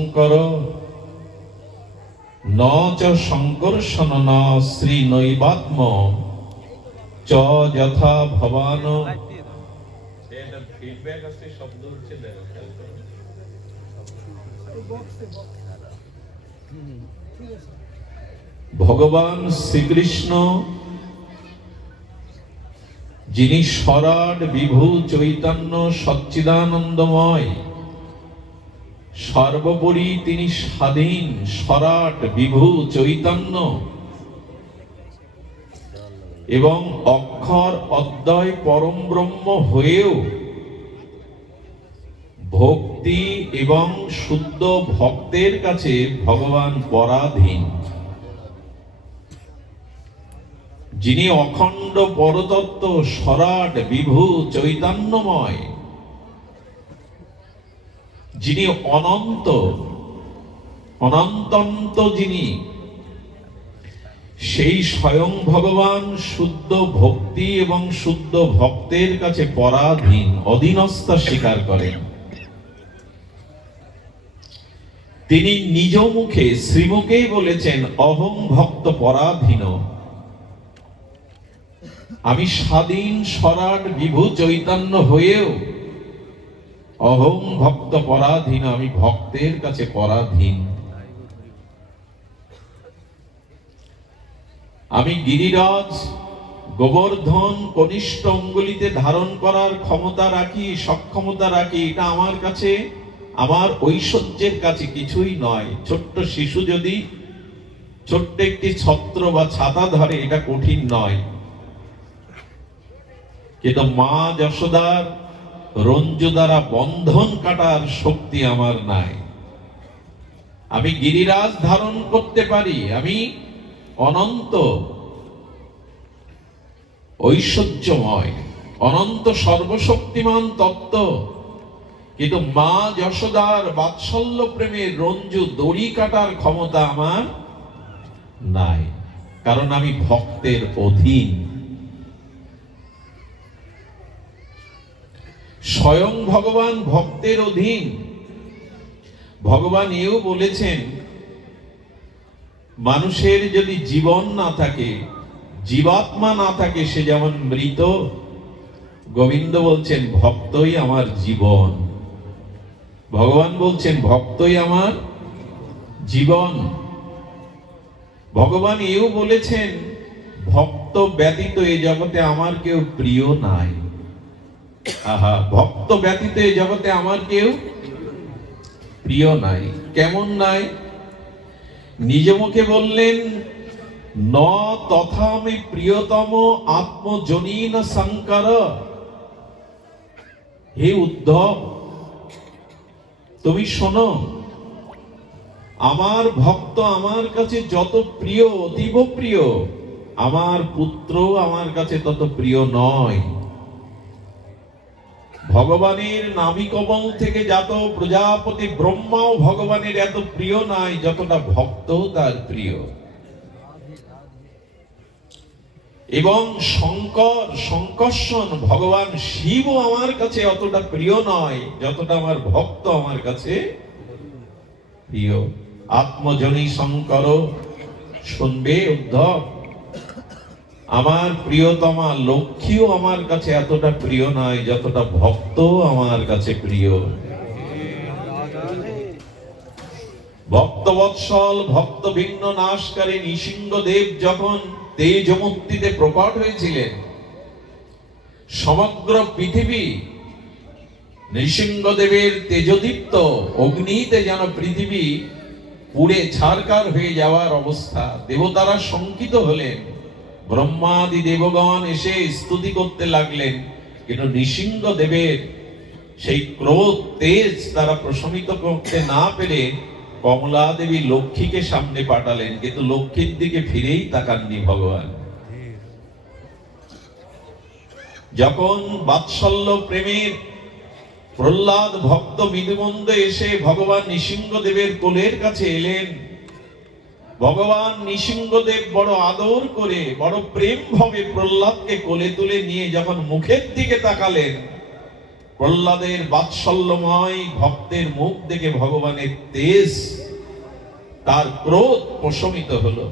শঙ্কর ন চ শঙ্কর্ষণ ন শ্রী নৈবাত্ম চ যথা ভবান। ফিডব্যাক আছে, শব্দ হচ্ছে ভগবান শ্রীকৃষ্ণ যিনি সরাট বিভু চৈতন্য সচ্চিদানন্দময়, সর্বোপরি তিনি স্বাধীন সরাট বিভু চৈতন্য এবং অক্ষর অদ্বয় পরম ব্রহ্ম হয়েও ভক্তি এবং শুদ্ধ ভক্তের কাছে ভগবান পরাধীন। যিনি অখণ্ড পরতত্ত্ব সরাট বিভু চৈতন্যময়, যিনি অনন্ত অনন্তন্ত, যিনি সেই স্বয়ং ভগবান শুদ্ধ ভক্তি এবং শুদ্ধ ভক্তের কাছে পরাধীন, অধীনস্থ স্বীকার করেন। তিনি নিজ মুখে শ্রীমুখেই বলেছেন, অহং ভক্ত পরাধীন। আমি স্বাধীন সরাট বিভু চৈতন্য হয়েও অহং ভক্ত পরাধীন, আমি ভক্তের কাছে পরাধীন। আমি গিরিরাজ গোবর্ধন কনিষ্ঠ অঙ্গুলিতে ধারণ করার ক্ষমতা রাখি, সক্ষমতা রাখি, এটা আমার কাছে, আমার ঐশ্বর্যের কাছে কিছুই নয়। ছোট্ট শিশু যদি ছোট্ট একটি ছত্র বা ছাতা ধরে, এটা কঠিন নয়। কিন্তু মা যশোদার রঞ্জু দ্বারা বন্ধন কাটার শক্তি আমার নাই। আমি গিরিরাজ ধারণ করতে পারি, আমি অনন্ত ঐশ্বর্যময়, অনন্ত সর্বশক্তিমান তত্ত্ব, কিন্তু মা যশোদার বাৎসল্য প্রেমের রঞ্জু দড়ি কাটার ক্ষমতা আমার নাই, কারণ আমি ভক্তের অধীন। স্বয়ং ভগবান ভক্তের অধীন। ভগবান এও বলেছেন, মানুষের যদি জীবন না থাকে, জীবাত্মা না থাকে, সে যেমন মৃত। গোবিন্দ বলছেন, ভক্তই আমার জীবন। ভগবান বলছেন, ভক্তই আমার জীবন। ভগবান এও বলেছেন, ভক্ত ব্যতীত এই জগতে আমার কেউ প্রিয় নাই। আহা, ভক্ত ব্যতীত এই জগতে আমার কেউ প্রিয় নাই। কেমন নাই? নিজ মুখে বললেন, ন তথা আমি প্রিয়তম আত্মজনীন শঙ্কর। হে উদ্ধব, তুমি শোনো, আমার ভক্ত আমার কাছে যত প্রিয়, অতীব প্রিয়, আমার পুত্র আমার কাছে তত প্রিয় নয়। ভগবানের নাভিকমল থেকে জাত প্রজাপতি ব্রহ্মাও ভগবানের এত প্রিয় নাই যতটা ভক্ত তার প্রিয়। এবং শঙ্কর শঙ্কর্ষণ ভগবান শিবও আমার কাছে অতটা প্রিয় নয় যতটা আমার ভক্ত আমার কাছে প্রিয়। আত্মজনী শঙ্কর, শুনবে উদ্ধব, আমার প্রিয়তমা লক্ষ্মীও আমার কাছে এতটা প্রিয় নয় যতটা ভক্ত আমার কাছে প্রিয়। ভক্তবৎসল ভক্ত ভিন্ন নাশকারী নৃসিংহদেব যখন তেজমূর্তিতে প্রকট হয়েছিলেন, সমগ্র পৃথিবী নৃসিংহদেবের তেজদীপ্ত অগ্নিতে যেন পৃথিবী পুড়ে ছারকার হয়ে যাওয়ার অবস্থা। দেবতারা শঙ্কিত হলেন, ব্রহ্মাদি দেবগণ এসে স্তুতি করতে লাগলেন, কিন্তু নৃসিংহদেবের সেই ক্রোধ তেজ তারা প্রশমিত করতে না পেরে কমলা দেবী লক্ষ্মীকে সামনে পাঠালেন, কিন্তু লক্ষ্মীর দিকে ফিরেই তাকাননি ভগবান। যখন বাৎসল্য প্রেমের প্রহ্লাদ ভক্ত মৃদুমন্দ এসে ভগবান নৃসিংহদেবের কোলের কাছে এলেন, ভগবান নৃসিংহদেব বড় আদর করে বড় প্রেম ভাবে প্রহ্লাদকে কোলে তুলে নিয়ে যখন মুখের দিকে তাকালেন, প্রহ্লাদের বাৎসল্যময় ভক্তের মুখ দেখে ভগবানের তেজ, তার ক্রোধ প্রশমিত হলো।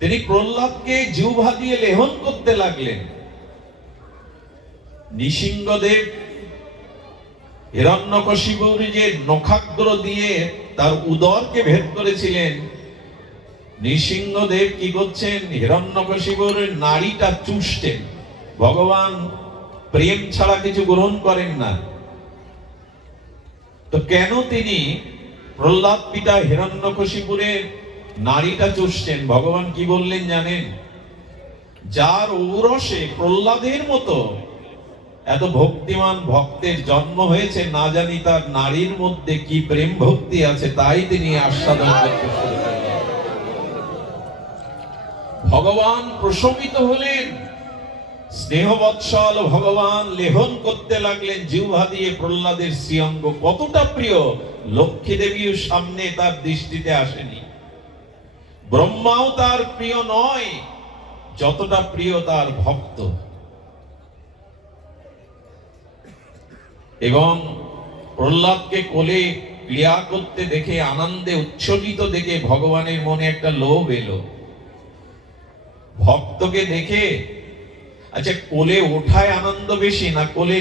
তিনি প্রহ্লাদকে জিহ্বা দিয়ে লেহন করতে লাগলেন। নৃসিংহদেব হিরণ্যকশিপুর যে নখাগ্র দিয়ে তার উদরকে ভেদ করেছিলেন, নৃসিংহদেব কি করছেন? হিরণ্যকশিপুর নাড়িটা চুষছেন। ভগবান প্রেম ছাড়া কিছু গ্রহণ করেন না। তো কেন তিনি প্রহ্লাদ পিতা হিরণ্যকশিপুরের নাড়িটা চুষছেন? ভগবান কি বললেন জানেন? যার ঔরসে প্রহ্লাদের মতো এত ভক্তিমান ভক্তের জন্ম হয়েছে, না জানি তার নারীর মধ্যে কি প্রেম ভক্তি আছে, তাই তিনি আস্বাদন করতে শুরু করলেন। ভগবান প্রশমিত হলেন, স্নেহবৎসল ভগবান লেহন করতে লাগলেন জিহ্বা দিয়ে প্রহ্লাদের শ্রীঅঙ্গ। কতটা প্রিয়, লক্ষ্মী দেবীও সামনে তার দৃষ্টিতে আসেনি। ব্রহ্মাও তার প্রিয় নয় যতটা প্রিয় তার ভক্ত। এবং প্রহ্লাদকে কোলে ক্রিয়া করতে দেখে, আনন্দে উচ্ছ্বসিত দেখে ভগবানের মনে একটা লোভ এলো। ভক্তকে দেখে, আচ্ছা কোলে ওঠায় আনন্দ বেশি না কোলে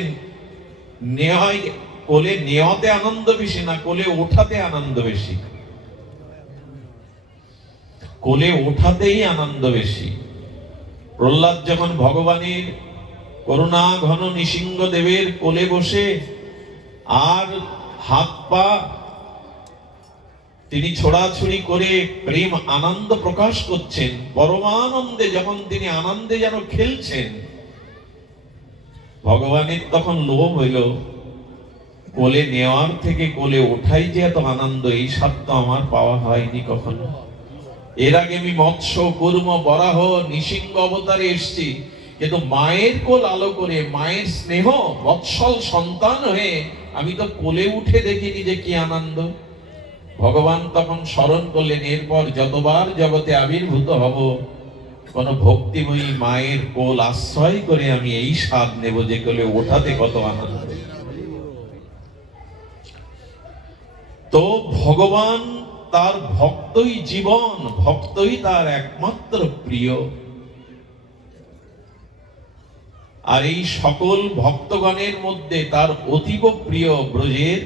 নেওয়ায়, কোলে নেওয়াতে আনন্দ বেশি না কোলে ওঠাতে আনন্দ বেশি? কোলে ওঠাতেই আনন্দ বেশি। প্রহ্লাদ যখন ভগবানের করুণা ঘন নৃসিংহদেবের কোলে বসে আর হাত পা তিনি ছোড়াছুড়ি করে প্রেম আনন্দ প্রকাশ করছেন, পরমানন্দে যখন তিনি আনন্দে যেন খেলছেন, ভগবানের তখন লোভ হইল, কোলে নেওয়ার থেকে কোলে ওঠাই যে এত আনন্দ, এই স্বাদ তো আমার পাওয়া হয়নি কখনো। এর আগে আমি মৎস্য, কুর্ম, বরাহ, নৃসিংহ অবতারে এসেছি, কিন্তু মায়ের কোল আলো করে, মায়ের স্নেহ বৎসল সন্তান হয়ে আমি তো কোলে উঠে দেখিনি যে কি আনন্দ। ভগবান তখন স্মরণ করলেন, এরপর যতবার জগতে আবির্ভূত হব, কোন ভক্তিময়ী মায়ের কোল আশ্রয় করে আমি এই স্বাদ নেব যে কোলে ওঠাতে কত আনন্দ। তো ভগবান তার ভক্তই জীবন, ভক্তই তার একমাত্র প্রিয়। আর এই সকল ভক্তগণের মধ্যে তার অতীব প্রিয় ব্রজের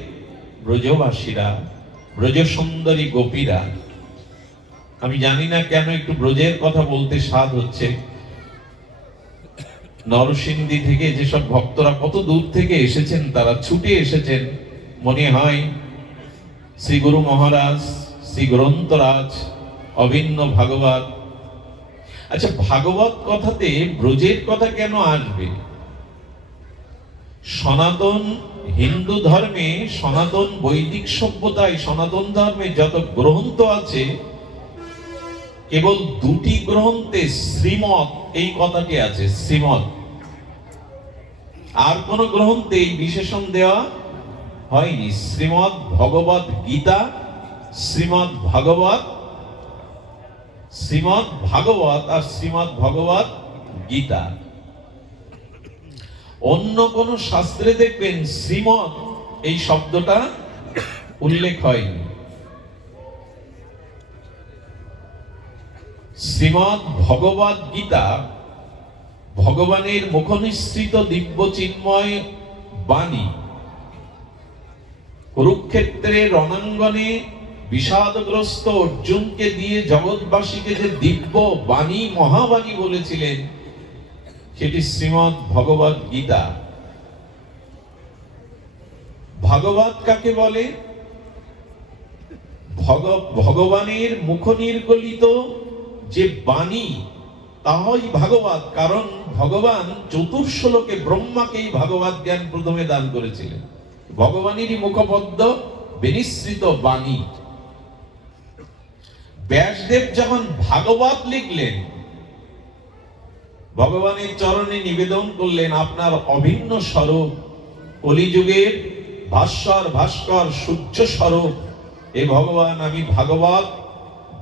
ব্রজবাসীরা, ব্রজ সুন্দরী গোপীরা। আমি জানি না কেন একটু ব্রজের কথা বলতে স্বাদ হচ্ছে। নরসিংদী থেকে যেসব ভক্তরা কত দূর থেকে এসেছেন, তারা ছুটে এসেছেন, মনে হয় শ্রী গুরু মহারাজ, শ্রী গ্রন্থরাজ, অভিন্ন ভাগবত। আচ্ছা, ভাগবত কথাতে ব্রজের কথা কেন আসবে? সনাতন হিন্দু ধর্মে, সনাতন বৈদিক সভ্যতায়, সনাতন ধর্মে যত গ্রন্থ আছে, কেবল দুটি গ্রন্থে শ্রীমৎ এই কথাটি আছে, শ্রীমৎ। আর কোন গ্রন্থে এই বিশেষণ দেওয়া হয়নি। শ্রীমৎ ভগবত গীতা, শ্রীমৎ ভাগবত, শ্রীমৎ ভাগবত আর শ্রীমৎ ভগবত গীতা। অন্য কোন শাস্ত্রে দেখবেন শ্রীমৎ এই শব্দটা উল্লেখ হয়নি। শ্রীমৎ ভগবত গীতা ভগবানের মুখনিসৃত দিব্য চিন্ময় বাণী। কুরুক্ষেত্রের রণাঙ্গনে বিষাদগ্রস্ত অর্জুনকে দিয়ে জগৎবাসীকে যে দিব্য বাণী, মহাবাণী বলেছিলেন, সেটি শ্রীমৎ ভগবত গীতা। ভাগবত কাকে বলে? ভগবানের মুখনির্গলিত যে বাণী, তাহাই ভাগবত। কারণ ভগবান চতুর্শ্লোকে ব্রহ্মাকেই ভাগবত জ্ঞান প্রথমে দান করেছিলেন। ভগবানেরই মুখপদ্ম বিনিসৃত বাণী। ব্যাসদেব যখন ভাগবত লিখলেন, ভগবানের চরণে নিবেদন করলেন, আপনার অভিন্ন স্বরূপ, কলিযুগের ভাস্বর ভাস্কর সূর্য স্বরূপ এ ভগবান, আমি ভাগবত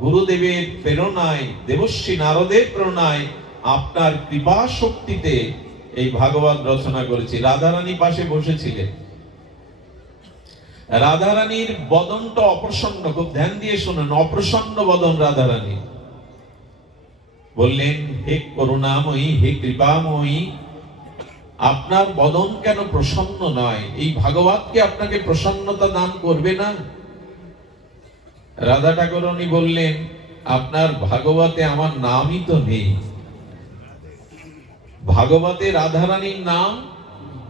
গুরুদেবের প্রেরণায়, দেবশ্রী নারদের প্রেরণায়, আপনার কৃপা শক্তিতে এই ভাগবত রচনা করেছি। রাধারানী পাশে বসেছিলেন। রাধারানীর বদনটা অপ্রসন্ন, খুব ধ্যান দিয়ে শুনুন, অপ্রসন্ন বদন রাধারানী। বললেন, হে করুণাময়ী, হে কৃপাময়ী, আপনার বদন কেন প্রসন্ন নয়? এই ভাগবতকে আপনাকে প্রসন্নতা দান করবে না? রাধা ঠাকুরানী বললেন, আপনার ভাগবতে আমার নামই তো নেই। ভাগবতে রাধারানীর নাম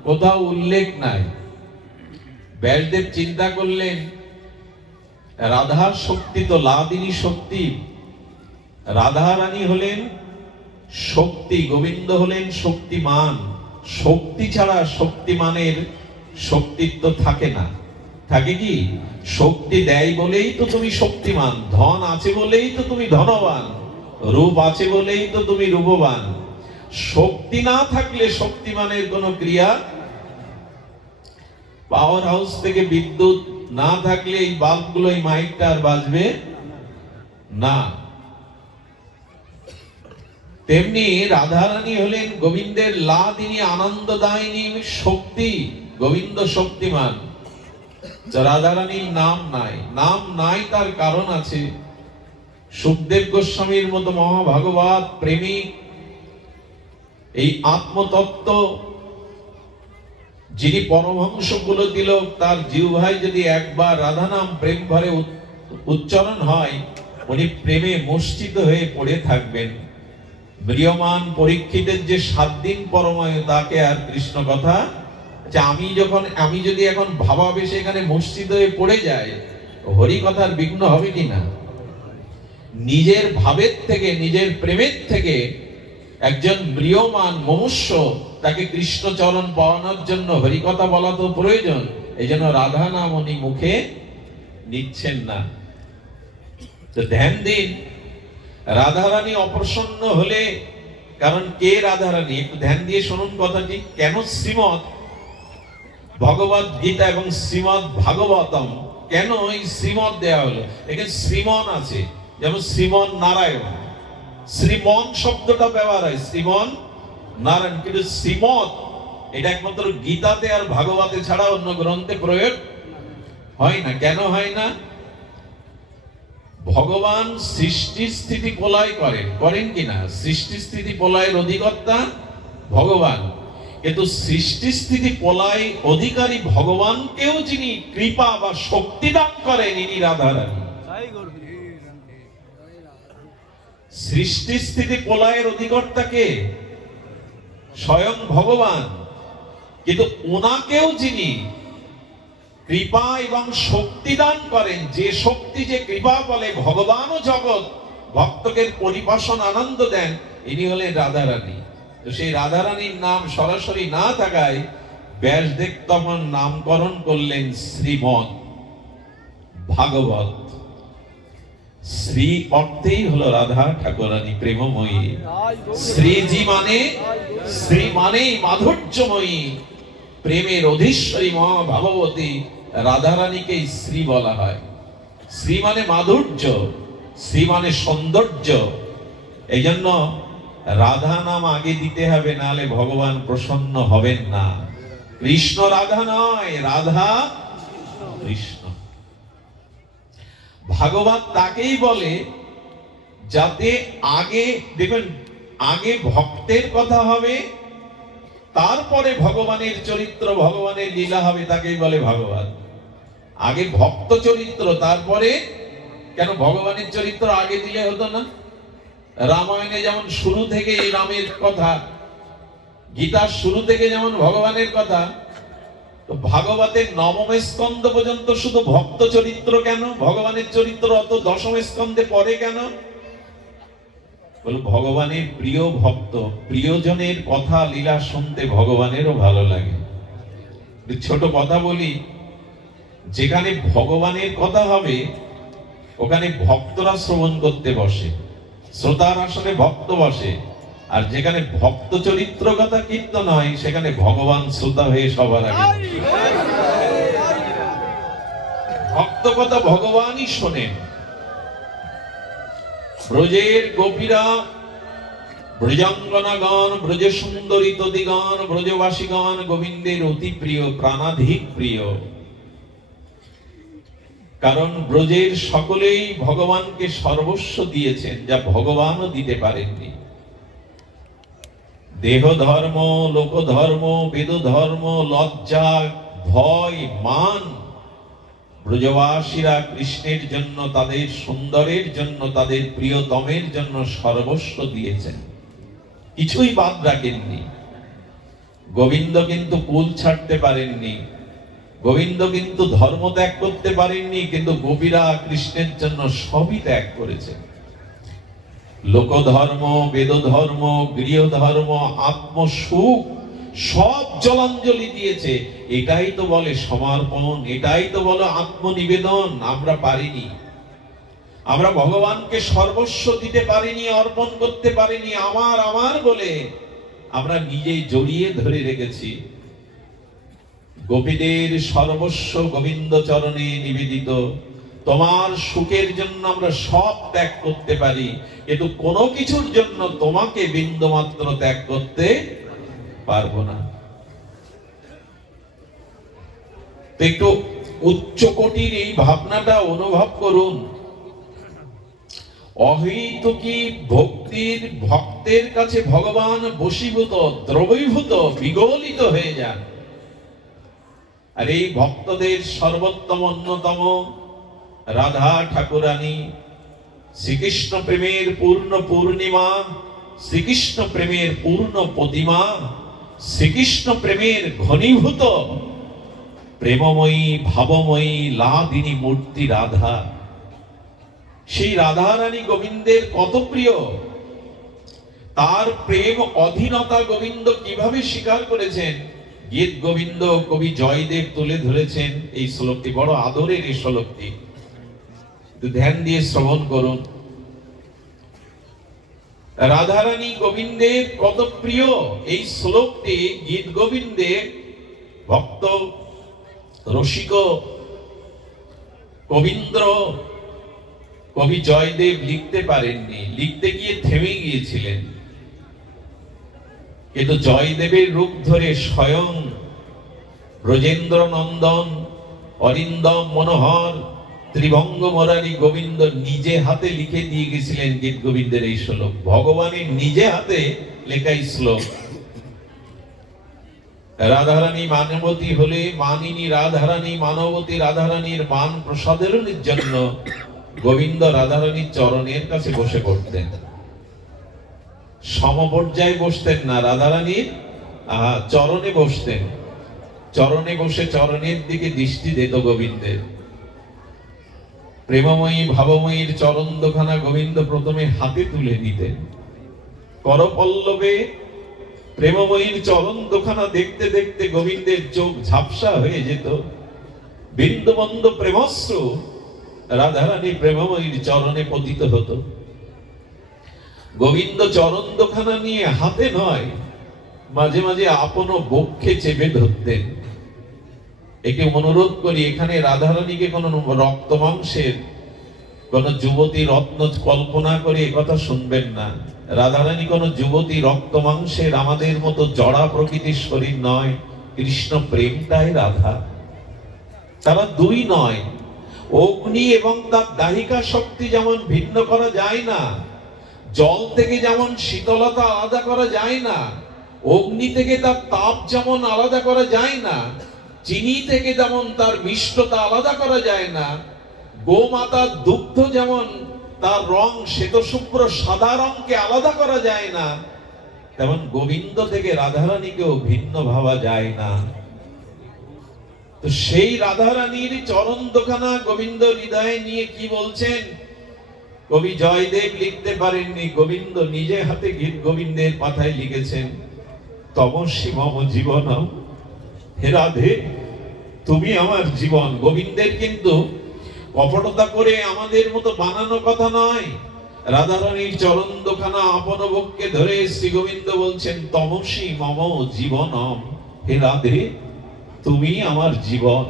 কোথাও উল্লেখ নাই। ব্যাসদেব চিন্তা করলেন, রাধার শক্তি তো লাদিনী শক্তি। রাধারানী হলেন শক্তি, গোবিন্দ হলেন শক্তিমান। শক্তি ছাড়া শক্তিমানের শক্তিত্ব থাকে না। থাকে কি? শক্তি দেয় বলেই তো তুমি শক্তিমান, ধন আছে বলেই তো তুমি ধনবান, রূপ আছে বলেই তো তুমি রূপবান। শক্তি না থাকলে শক্তিমানের কোনো ক্রিয়া, পাওয়ার হাউস থেকে বিদ্যুৎ না থাকলে এই বাল্বগুলো, এই মাইকটা আর বাজবে না। তেমনি রাধারানী হলেন গোবিন্দের লাদিনী আনন্দদায়িনী শক্তি। গোবিন্দ শক্তিমান, রাধারানীর নাম নাই। নাম নাই তার কারণ আছে। সুখদেব গোস্বামীর মতো মহাভাগবত প্রেমিক, এই আত্মতত্ত্ব যিনি পরমহংস বলে দিল, তার জিহ্বায় যদি একবার রাধা নাম প্রেম ভরে উচ্চারণ হয়, উনি প্রেমে মূর্ছিত হয়ে পড়ে থাকবেন। ম্রিয়মান পরীক্ষিতের যে 7 দিন পরমায়ু, তাকে আর কৃষ্ণ কথা, আমি যদি এখন ভাবাবেশে এখানে মূর্ছিত হয়ে পড়ে যাই, হরি কথার বিঘ্ন হবে কিনা? নিজের ভাবের থেকে, নিজের প্রেমের থেকে একজন ম্রিয়মান মনুষ্য, তাকে কৃষ্ণ চরণ পাওয়ানোর জন্য হরিকথা বলা তো প্রয়োজন। এই জন্য রাধা নাম উনি মুখে নিচ্ছেন না। তো ধ্যান দিন, রাধারানী অপ্রসন্ন হলে, কারণ কে রাধারানী? একটু ধ্যান দিয়ে শুনুন কথাটি। কেন শ্রীমৎ ভগবত গীতা এবং শ্রীমৎ ভাগবতম, কেন এই শ্রীমৎ দেয়া হলো? এখানে শ্রীমন আছে, যেমন শ্রীমন নারায়ণ, শ্রীমন শব্দটা ব্যবহার হয়, শ্রীমন নারায়ণ। কিন্তু শ্রীমৎ এটা একমাত্র গীতাতে আর ভাগবতে ছাড়া অন্য গ্রন্থে প্রয়োগ হয় না। কেন হয় না? ভগবান সৃষ্টি স্থিতি প্রলয় করেন কিনা? সৃষ্টি স্থিতি প্রলয়ের অধিকর্তা ভগবান, কিন্তু সৃষ্টি স্থিতি প্রলয় অধিকারী ভগবানকেও যিনি কৃপা বা শক্তি দান করেন, ইনি রাধারানী। সৃষ্টি স্থিতি প্রলয়ের অধিকর্তাকে স্বয়ং ভগবান, কিন্তু ওনাকেও যিনি কৃপা এবং শক্তি দান করেন, যে শক্তি, যে কৃপা বলে ভগবানও জগৎ ভক্তকে পরিপাশন আনন্দ দেন, ইনি হলেন রাধারানী। তো সেই রাধারানীর নাম সরাসরি না থাকায় ব্যাসদেব তখন নামকরণ করলেন শ্রীমৎ ভাগবত। শ্রী অর্থেই হলো রাধা ঠাকুরানী প্রেমময়ী। শ্রীজি মানে, শ্রী মানেই মাধুর্যময়ী, প্রেমের অধীশ্বরী মহা ভাগবতী রাধারানীকেই শ্রী বলা হয়। শ্রী মানে মাধুর্য, শ্রী মানে সৌন্দর্য। এই জন্য রাধা নাম আগে দিতে হবে, নাহলে ভগবান প্রসন্ন হবেন না। কৃষ্ণ রাধা নয়, রাধা কৃষ্ণ। ভাগবত তাকেই বলে যাতে আগে, দেখবেন, আগে ভক্তের কথা হবে, তারপরে ভগবানের চরিত্র, ভগবানের লীলা হবে, তাকেই বলে ভাগবত। আগে ভক্ত চরিত্র, তারপরে, কেন ভগবানের চরিত্র আগে দিলে হতো না? রামায়ণে যেমন শুরু থেকে রামের কথা, গীতার শুরু থেকে যেমন ভগবানের কথা, তো ভাগবতের 9ম স্কন্ধ পর্যন্ত শুধু ভক্ত চরিত্র কেন? ভগবানের চরিত্র অত 10ম স্কন্ধে পড়ে কেন? ভগবানের প্রিয় ভক্ত, প্রিয়জনের কথা লীলা শুনতে ভগবানেরও ভালো লাগে। ছোট কথা বলি, যেখানে ভগবানের কথা হবে ওখানে ভক্তরা শ্রবণ করতে বসে, শ্রোতার আসনে ভক্ত বসে। আর যেখানে ভক্ত চরিত্র কথা কীর্তন হয়, সেখানে ভগবান শ্রোতা হয়ে সবার আগে। ভক্ত কথা ভগবানই শোনেন। ব্রজের গোপীরা ব্রজাঙ্গনাগণ, ব্রজ সুন্দরী তদিগণ, ব্রজবাসীগণ গোবিন্দের অতি প্রিয়, প্রাণাধিক প্রিয়। কারণ ব্রজের সকলেই ভগবানকে সর্বস্ব দিয়েছেন, যা ভগবানও দিতে পারেননি। দেহ ধর্ম, লোক ধর্ম, বেদ ধর্ম, লজ্জা, ভয়, মান, ব্রজবাসীরা কৃষ্ণের জন্য, তাদের সুন্দরের জন্য, তাদের প্রিয়তমের জন্য সর্বস্ব দিয়েছেন, কিছুই বাদ রাখেননি। গোবিন্দ কিন্তু কুল ছাড়তে পারেননি, গোবিন্দ কিন্তু ধর্ম ত্যাগ করতে পারেননি, কিন্তু গোপীরা কৃষ্ণের জন্য সবই ত্যাগ করেছেন। লোকধর্ম, বেদ ধর্ম, গৃহ ধর্ম, আত্মসুখ সব জলাঞ্জলি দিয়েছে। এটাই তো বলে সমর্পণ, এটাই তো বলে আত্মনিবেদন। আমরা পারিনি, আমরা ভগবানকে সর্বস্ব দিতে পারিনি, অর্পণ করতে পারিনি। আমার আমার বলে আমরা নিজেই জড়িয়ে ধরে রেখেছি। গোপীদের সর্বস্ব গোবিন্দ চরণে নিবেদিত। তোমার সুখের জন্য আমরা সব ত্যাগ করতে পারি, কিন্তু কোনো কিছুর জন্য তোমাকে বিন্দুমাত্র ত্যাগ করতে পারবো না। তো একটু উচ্চ কোটির এই ভাবনাটা অনুভব করুন। অহৈতুকী ভক্তির ভক্তের কাছে ভগবান বশীভূত, দ্রবীভূত, বিগলিত হয়ে যান। আর এই ভক্তদের সর্বোত্তম, অন্যতম রাধা ঠাকুরানী, শ্রীকৃষ্ণ প্রেমের পূর্ণ পূর্ণিমা, শ্রীকৃষ্ণ প্রেমের পূর্ণ প্রতিমা, শ্রীকৃষ্ণ প্রেমের ঘনীভূত প্রেমময়ী, ভাবময়ী, লাদিনী মূর্তি রাধা। সেই রাধা রানী গোবিন্দের কত প্রিয়, তার প্রেম অধীনতা গোবিন্দ কিভাবে স্বীকার করেছেন, গীত গোবিন্দ কবি জয়দেব তুলে ধরেছেন। এই শ্লোকটি বড় আদরের, এই শ্লোকটি একটু ধ্যান দিয়ে শ্রবণ করুন। রাধারানী গোবিন্দের কত প্রিয়, এই শ্লোকটি গীত গোবিন্দে ভক্ত রসিক কবীন্দ্র কবি জয়দেব লিখতে পারেননি, লিখতে গিয়ে থেমে গিয়েছিলেন। কিন্তু জয়দেবের রূপ ধরে স্বয়ং ব্রজেন্দ্র নন্দন, অরিন্দম মনোহর, ত্রিভঙ্গ মুরারি গোবিন্দ নিজে হাতে লিখে দিয়ে গেছিলেন গীত গোবিন্দের এই শ্লোক। ভগবানের নিজে হাতে লেখা এই শ্লোক। রাধারানী মানবতী হলে মানিনী রাধারানী, মানবতী রাধারানীর মান প্রসাদনের জন্য গোবিন্দ রাধারানীর চরণের কাছে বসে পড়তেন। সমপর্যায়ে বসতেন না, রাধারানীর চরণে বসতেন। চরণে বসে চরণের দিকে দৃষ্টি দিত গোবিন্দের। প্রেমময়ী ভাবময়ীর চরণ দুখানা গোবিন্দ প্রথমে হাতে তুলে নিতেন। করপল্লবে প্রেমময়ীর চরণ দুখানা দেখতে দেখতে গোবিন্দের চোখ ঝাপসা হয়ে যেত। বিন্দুবন্ধ প্রেমশ্রু রাধারানী প্রেমময়ীর চরণে পতিত হতো। গোবিন্দ চরণ দুখানা নিয়ে হাতে নয়, মাঝে মাঝে আপন বক্ষে চেপে ধরতেন। একে অনুরোধ করি, এখানে রাধারানীকে কোন রক্ত মাংসের কোন যুবতী রত্ন কল্পনা করে একথা শুনবেন না। রাধারানী কোন যুবতী রক্ত মাংসের আমাদের মতো জড়া প্রকৃতির শরীর নয়। কৃষ্ণ প্রেমটাই রাধা। তারা দুই নয়। অগ্নি এবং তার দাহিকা শক্তি যেমন ভিন্ন করা যায় না, জল থেকে যেমন শীতলতা আলাদা করা যায় না, অগ্নি থেকে তার তাপ যেমন আলাদা করা যায় না, চিনি থেকে যেমন তার মিষ্টতা আলাদা করা যায় না, গোমাতার দুগ্ধ যেমন তার রং শ্বেতশুভ্র সাদা রংকে আলাদা করা যায় না, তেমন গোবিন্দ থেকে রাধারানীকেও ভিন্ন ভাবা যায় না। তো সেই রাধারানীর চরণ দুখানা গোবিন্দ হৃদয়ে নিয়ে কি বলছেন, কবি জয়দেব লিখতে পারেননি, গোবিন্দ নিজে হাতে গীত গোবিন্দের পাতায় লিখেছেন। তমস্বী মম জীবনম, হে রাধে তুমি আমার জীবন। গোবিন্দের কিন্তু কপটতা করে আমাদের মতো বানানো কথা নয়। রাধারানীর চরণ দুখানা আপন বক্ষে ধরে শ্রী গোবিন্দ বলছেন, তমস্বী মম জীবনম, হে রাধে তুমি আমার জীবন।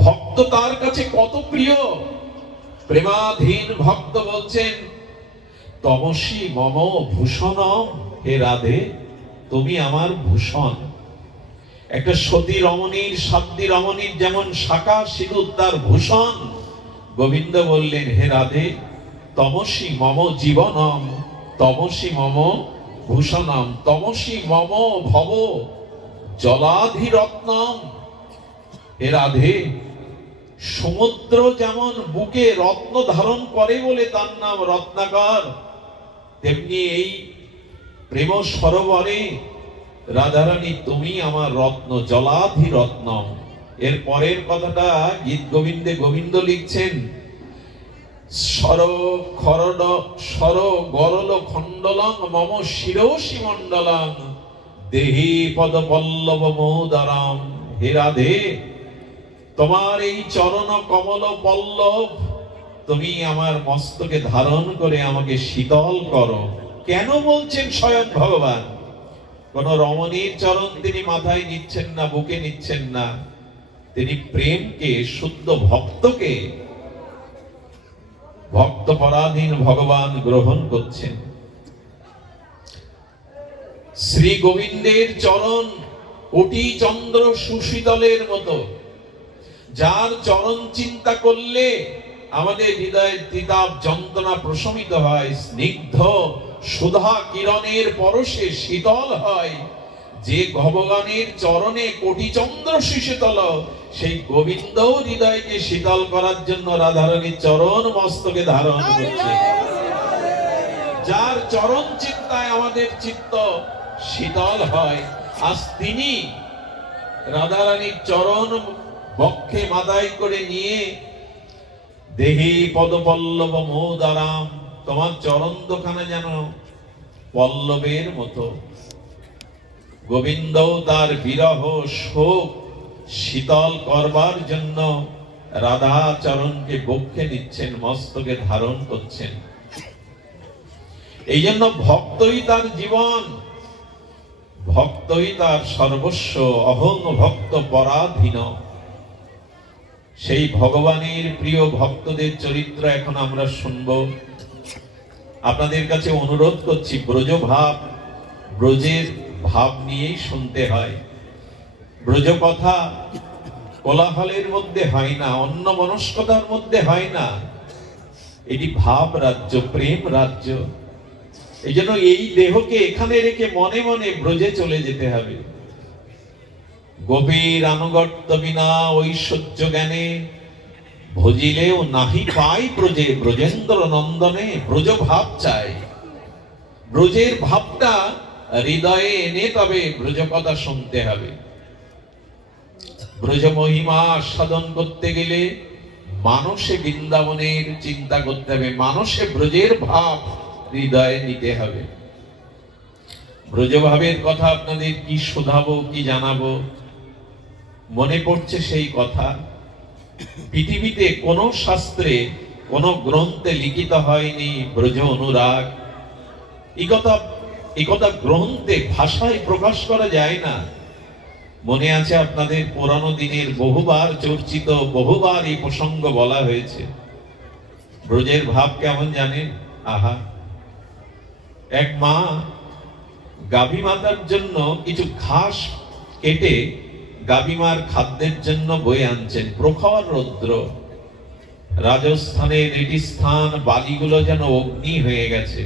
ভক্ত তার কাছে কত প্রিয়। প্রেমাধীন ভক্ত বলছেন, তমসি মম ভূষণম, হে রাধে তুমি আমার ভূষণ। একটা সতী রমণীর, সাধ্বী রমণীর যেমন শাখা সিঁদুর তার ভূষণ, গোবিন্দ বললেন হে রাধে তমসি মম জীবনম, তমসি মম ভূষণম, তমসি মম ভব জলাধিরত্নম। হে রাধে সমুদ্র যেমন বুকে রত্ন ধারণ করে বলে তার নাম রত্নাকর, তেমনি এই প্রেম সরোবরে রাধারানী তুমি আমার রত্ন, জলাধি রত্নম। এর পরের কথাটা গীত গোবিন্দে গোবিন্দ লিখছেন, সর খরড সর গরল খণ্ডলং মম শিরোষি মণ্ডলং দেহি পদ পল্লব মৌদারাম। হে রাধে তোমার এই চরণ কমল পল্লব তুমি আমার মস্তকে ধারণ করে আমাকে শীতল করো। কেন বলছেন স্বয়ং ভগবান? কোন রমণীর চরণ তিনি মাথায় নিচ্ছেন না, বুকে নিচ্ছেন না, তিনি প্রেমকে, শুদ্ধ ভক্তকে, ভক্ত পরাধীন ভগবান গ্রহণ করছেন। শ্রী গোবিন্দের চরণ কোটি চন্দ্র সুশীতলের মতো, যার চরণ চিন্তা করলে আমাদের হৃদয়ের তিতাব যন্ত্রণা প্রশমিত হয়, স্নিগ্ধ সুধা কিরণের পরশে শীতল হয়। যে ভগবানের চরণে কোটি চন্দ্র সুশীতল, সেই গোবিন্দ হৃদয়কে শীতল করার জন্য রাধারানীর চরণ মস্তকে ধারণ করছে। যার চরণ চিন্তায় আমাদের চিত্ত শীতল হয়, আজ তিনি রাধারানীর চরণ বক্ষে মাথায় করে নিয়ে দেহি পদ পল্লব মৌদারাম, তোমার চরণ দোকানে যেন পল্লবের মতো। গোবিন্দ তার বিরহ শোক শীতল করবার জন্য রাধা চরণকে বক্ষে নিচ্ছেন, মস্তকে ধারণ করছেন। এই জন্য ভক্তই তার জীবন, ভক্তই তার সর্বস্ব, অহং ভক্ত পরাধীন। সেই ভগবানের প্রিয় ভক্তদের চরিত্র এখন আমরা শুনব। আপনাদের কাছে অনুরোধ করছি, ব্রজ ভাব, ব্রজের ভাব নিয়েই শুনতে হয়। ব্রজ কথা কোলাহলের মধ্যে হয় না, অন্য মনস্কতার মধ্যে হয় না। এটি ভাব রাজ্য, প্রেম রাজ্য। এই জন্য এই দেহকে এখানে রেখে মনে মনে ব্রজে চলে যেতে হবে। গোপীর আনুগত্য বিনা ঐশ্বর্য জ্ঞানে ভজিলেও নাহি পাই ব্রজে, ব্রজেন্দ্র নন্দনে। ব্রজ ভাব চাই, ব্রজের ভাবটা হৃদয়ে এনে তবে ব্রজ কথা শুনতে হবে। ব্রজ মহিমা সাধন করতে গেলে মানসে বৃন্দাবনের চিন্তা করতে হবে, মানসে ব্রজের ভাব হৃদয়ে নিতে হবে। ব্রজভাবের কথা আপনাদের কি শোধাবো, কি জানাবো, মনে পড়ছে সেই কথা। পৃথিবীতে কোন শাস্ত্রে, কোন গ্রন্থে লিখিত হয়নি ব্রজ অনুরাগ। এই কথা গ্রন্থে ভাষায় প্রকাশ করা যায় না। মনে আছে আপনাদের পুরানো দিনের বহুবার চর্চিত, বহুবার এই প্রসঙ্গ বলা হয়েছে। ব্রজের ভাব কেমন জানেন? আহা, এক মা গাভী মাতার জন্য কিছু ঘাস কেটে গাভীমার খাদ্যের জন্য বয়ে আনছেন। প্রখর রৌদ্র, রাজস্থানের রেটিস্থান, বালিগুলো যেন অগ্নি হয়ে গেছে,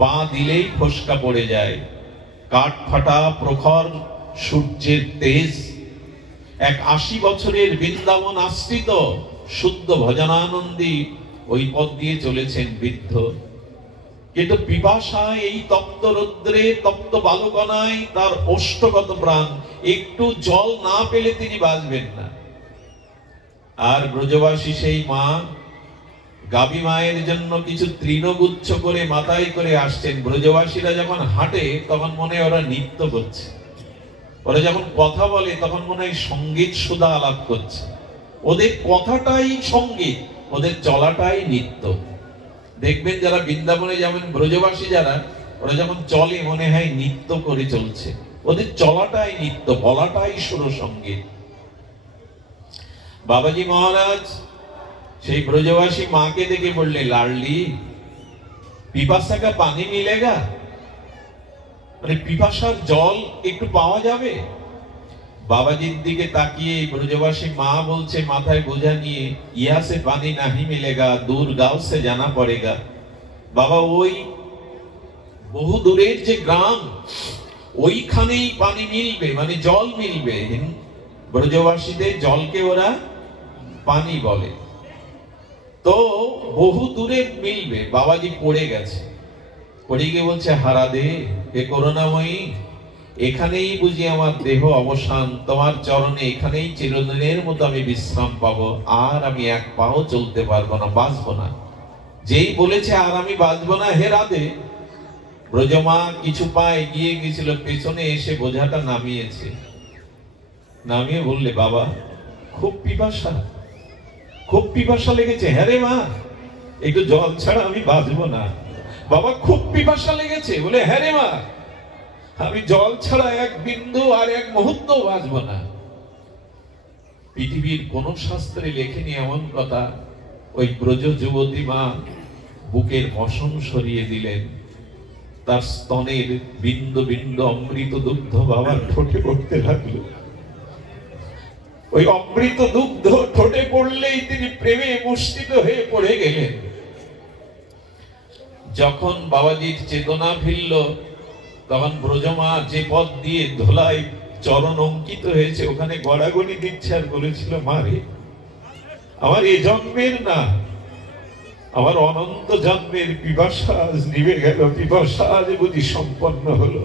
পা দিলেই ফসকা পড়ে যায়। কাঠ ফাটা প্রখর সূর্যের তেজ। এক 80 বছরের বৃন্দাবন আশ্রিত শুদ্ধ ভজনানন্দী ওই পথ দিয়ে চলেছেন বৃদ্ধ, কিন্তু পিপাসায় এই তপ্ত রৌদ্রে, তপ্ত বালুকণায় তার ওষ্ঠগত প্রাণ, একটু জল না পেলে তিনি বাঁচবেন না। আর ব্রজবাসী সেই মা গাভী মায়ের জন্য কিছু তৃণগুচ্ছ করে মাথায় করে আসছেন। ব্রজবাসীরা যখন হাঁটে তখন মনে হয় ওরা নৃত্য করছে, ওরা যখন কথা বলে তখন মনে হয় সঙ্গীত সুধা আলাপ করছে। ওদের কথাটাই সঙ্গীত, ওদের চলাটাই নৃত্য। দেখবেন যারা বৃন্দাবনে যাবেন, ব্রজবাসী যারা, ওরা যখন চলে মনে হয় নৃত্য করে চলছে। ওদের চলাটাই নৃত্য, বলাটাই সুরসঙ্গীত। বাবাজি মহারাজ সেই ব্রজবাসী মাকে দেখে বললে, লাডলি পিপাসা কা পানি মিলেগা, মানে পিপাসার জল একটু পাওয়া যাবে? বাবাজির দিকে তাকিয়ে ব্রজবাসী মা বলছে মাথায় বোঝা নিয়ে, ইয়া সে পানি নাহি মিলেগা, দূর গাঁও সে জানা পড়েগা। বাবা, ওই বহু দূরের যে গ্রাম, ওইখানেই পানি মিলবে, মানে জল মিলবে। ব্রজবাসীদের জলকে ওরা পানি বলে। তো বহু দূরে মিলবে। বাবাজি পড়ে গেছে, পড়ে গিয়ে বলছে, হারাদে হে করুণাময়ী, এখানেই বুঝি আমার দেহ অবসান, তোমার চরণে এখানেই চিরদিনের মতো আমি বিশ্রাম পাবো, আর আমি এক পাও চলতে পারবো না, বাঁচবো না। যেই বলেছে আর আমি বাঁচবো না, হে রাধে, ব্রজমা কিছু পা এগিয়ে গিয়েছিল, পেছনে এসে বোঝাটা নামিয়েছে। নামিয়ে বললে, বাবা খুব পিপাসা, খুব পিপাসা লেগেছে। হ্যাঁ রে মা, একটু জল ছাড়া আমি বাঁচবো না। বাবা খুব পিপাসা লেগেছে? বলে, হ্যাঁ রে মা, আমি জল ছাড়া এক বিন্দু আর এক মুহূর্ত বাঁচবো না। পৃথিবীর কোন শাস্ত্রে লেখেনি এমন কথা। ওই ব্রজ যুবতী মা বুকের বসন সরিয়ে দিলেন, তার স্তনের বিন্দু বিন্দু অমৃত দুগ্ধ বাবার ঠোঁটে পড়তে লাগলো। ওই অমৃত দুগ্ধ ঠোঁটে পড়লেই তিনি প্রেমে মুষ্টিত হয়ে পড়ে গেলেন। যখন বাবাজির চেতনা ফিরল, তখন ব্রজমা যে পথ দিয়ে ধোলাই চরণ অঙ্কিত হয়েছে ওখানে গড়াগড়ি দিচ্ছে, আর বলেছিল, মারে আমার এ জন্মের না, আমার অনন্ত জন্মের পিপাসা আজ নিভে গেল, পিপাসা আজ বুঝি সম্পন্ন হলো।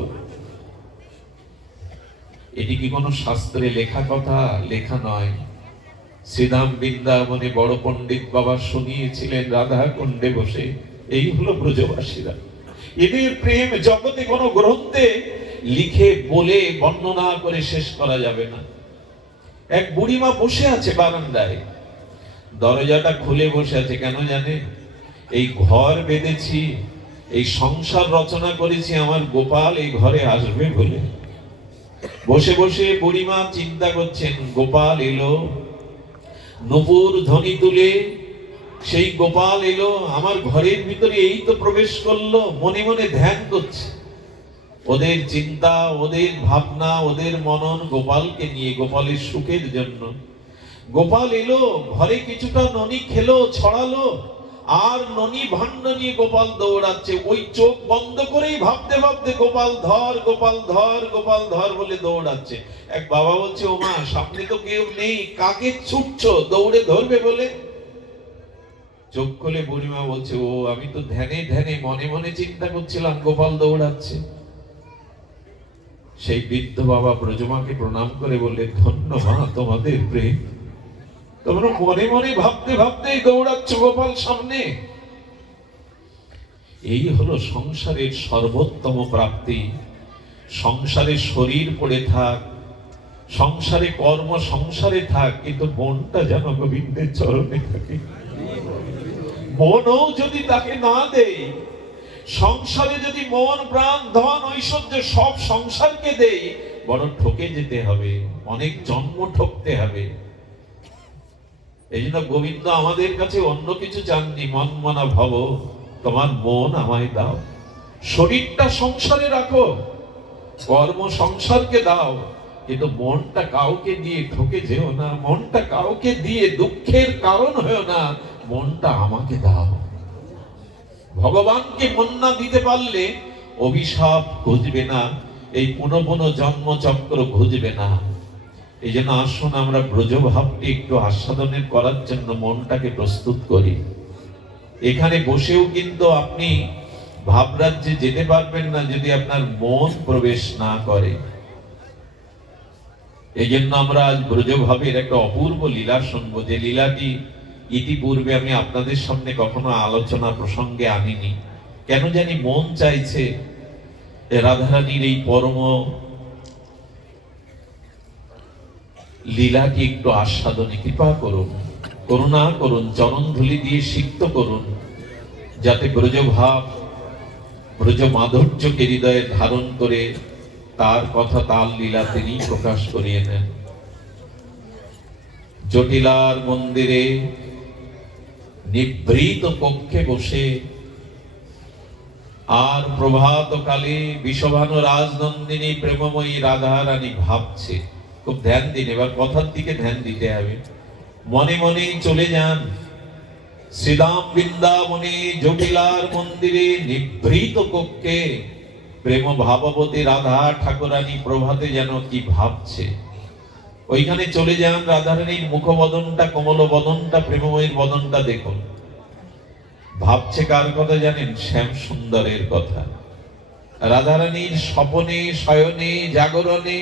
এটি কি কোনো শাস্ত্রে লেখা কথা? লেখা নয়। শ্রীধাম বৃন্দাবনে বড় পণ্ডিত বাবা শুনিয়েছিলেন রাধা কুণ্ডে বসে। এই হলো ব্রজবাসীরা। এদের প্রেম জগতে কোনো গ্রন্থে লিখে বলে বর্ণনা করে শেষ করা যাবে না। এক বুড়িমা বসে আছে বারান্দায়, দরজাটা খুলে বসে আছে। কেন জানে? এই ঘর বেঁধেছি, এই সংসার রচনা করেছি, আমার গোপাল এই ঘরে আসবে বলে। বসে বসে বুড়িমা চিন্তা করছেন, গোপাল এলো, নূপুর ধ্বনি তুলে সেই গোপাল এলো আমার ঘরের ভিতরে, এই তো প্রবেশ করলো। মনে মনে ধ্যান করছে। ওদের চিন্তা, ওদের ভাবনা, ওদের মনন গোপালকে নিয়ে, গোপালের সুখের জন্য। গোপাল এলো, ঘরে কিছুটা ননি খেলো, ছড়ালো, আর ননি ভাণ্ড নিয়ে গোপাল দৌড়াচ্ছে। ওই চোখ বন্ধ করেই ভাবতে ভাবতে গোপাল ধর, গোপাল ধর, গোপাল ধর বলে দৌড়াচ্ছে। এক বাবা বলছে, ও মা, সামনে তো কেউ নেই, কাকে ছুটছো দৌড়ে ধরবে বলে? চোখ খুলে বুড়িমা বলছে, ও আমি তো ধ্যানে ধ্যানে মনে মনে চিন্তা করছিলাম গোপাল দৌড়াচ্ছে। সেই বৃদ্ধ বাবা ব্রজমাকে প্রণাম করে বলে, ধন্য মা তোমাদের প্রেম, তোমরা মনে মনে ভাবতে ভাবতেই দৌড়াচ্ছ গোপাল সামনে। এই হলো সংসারের সর্বোত্তম প্রাপ্তি। সংসারে শরীর পড়ে থাক, সংসারে কর্ম সংসারে থাক, কিন্তু মনটা যেন গোবিন্দের চরণে থাকে। মনও যদি তাকে না দেয়, সংসারে যদি মন প্রাণ ধন ঐশ্বর্য সব সংসারকে দেই, বড় ঠকে যেতে হবে, অনেক জন্ম ঠকতে হবে। এই জন্য গোবিন্দ আমাদের কাছে অন্য কিছু চাননি। মন মনা ভব, তোমার মন আমায় দাও। শরীরটা সংসারে রাখো, কর্ম সংসারকে দাও, কিন্তু মনটা কাউকে দিয়ে ঠকে যেও না, মনটা কাউকে দিয়ে দুঃখের কারণ হয়েও না, মনটা আমাকে দাও। ভগবানকে মন না দিতে পারলে অভিশাপ ঘুচবে না, এই পুনঃ পুনঃ জন্মচক্র ঘুচবে না। এই জন্য আসুন আমরা ব্রজভাবটি একটু আস্বাদনের করার জন্য মনটাকে প্রস্তুত করি। এখানে বসেও কিন্তু আপনি ভাবরাজ্যে যেতে পারবেন না যদি আপনার মন প্রবেশ না করে। এই জন্য আমরা আজ ব্রজভাবের একটা অপূর্ব লীলা শুনবো, যে লীলাটি ইতিপূর্বে আমি আপনাদের সামনে কখনো আলোচনা প্রসঙ্গে আনিনি। কেন জানি মন চাইছে রাধারানীর এই পরম লীলাটি একটু আস্বাদনে কৃপা করুন, করুণা করুন, চরণ ধুলি দিয়ে সিক্ত করুন, যাতে ব্রজভাব, ব্রজ মাধুর্যকে হৃদয়ে ধারণ করে তার কথা, তার লীলা তিনি প্রকাশ করিয়ে নেন। জটিলার মন্দিরে নিভৃত কক্ষে বসে আর প্রভাতকালে বিষভানু রাজনন্দিনী প্রেমময়ী রাধা রানী ভাবছে। খুব ধ্যান দিন, এবার কথার দিকে ধ্যান দিতে হবে। মনে মনেই চলে যান শ্রীদাম বৃন্দাবনে জটিলার মন্দিরে নিভৃত কক্ষে প্রেম ভাববতী রাধা ঠাকুরানী প্রভাতে যেন কি ভাবছে। ওইখানে চলে যান, রাধারানীর মুখবদনটা, কোমল বদনটা, প্রেমময়ীর বদনটা দেখুন। ভাবছে কার কথা জানেন? শ্যাম সুন্দরের কথা। রাধারানীর স্বপনে, শয়নে, জাগরণে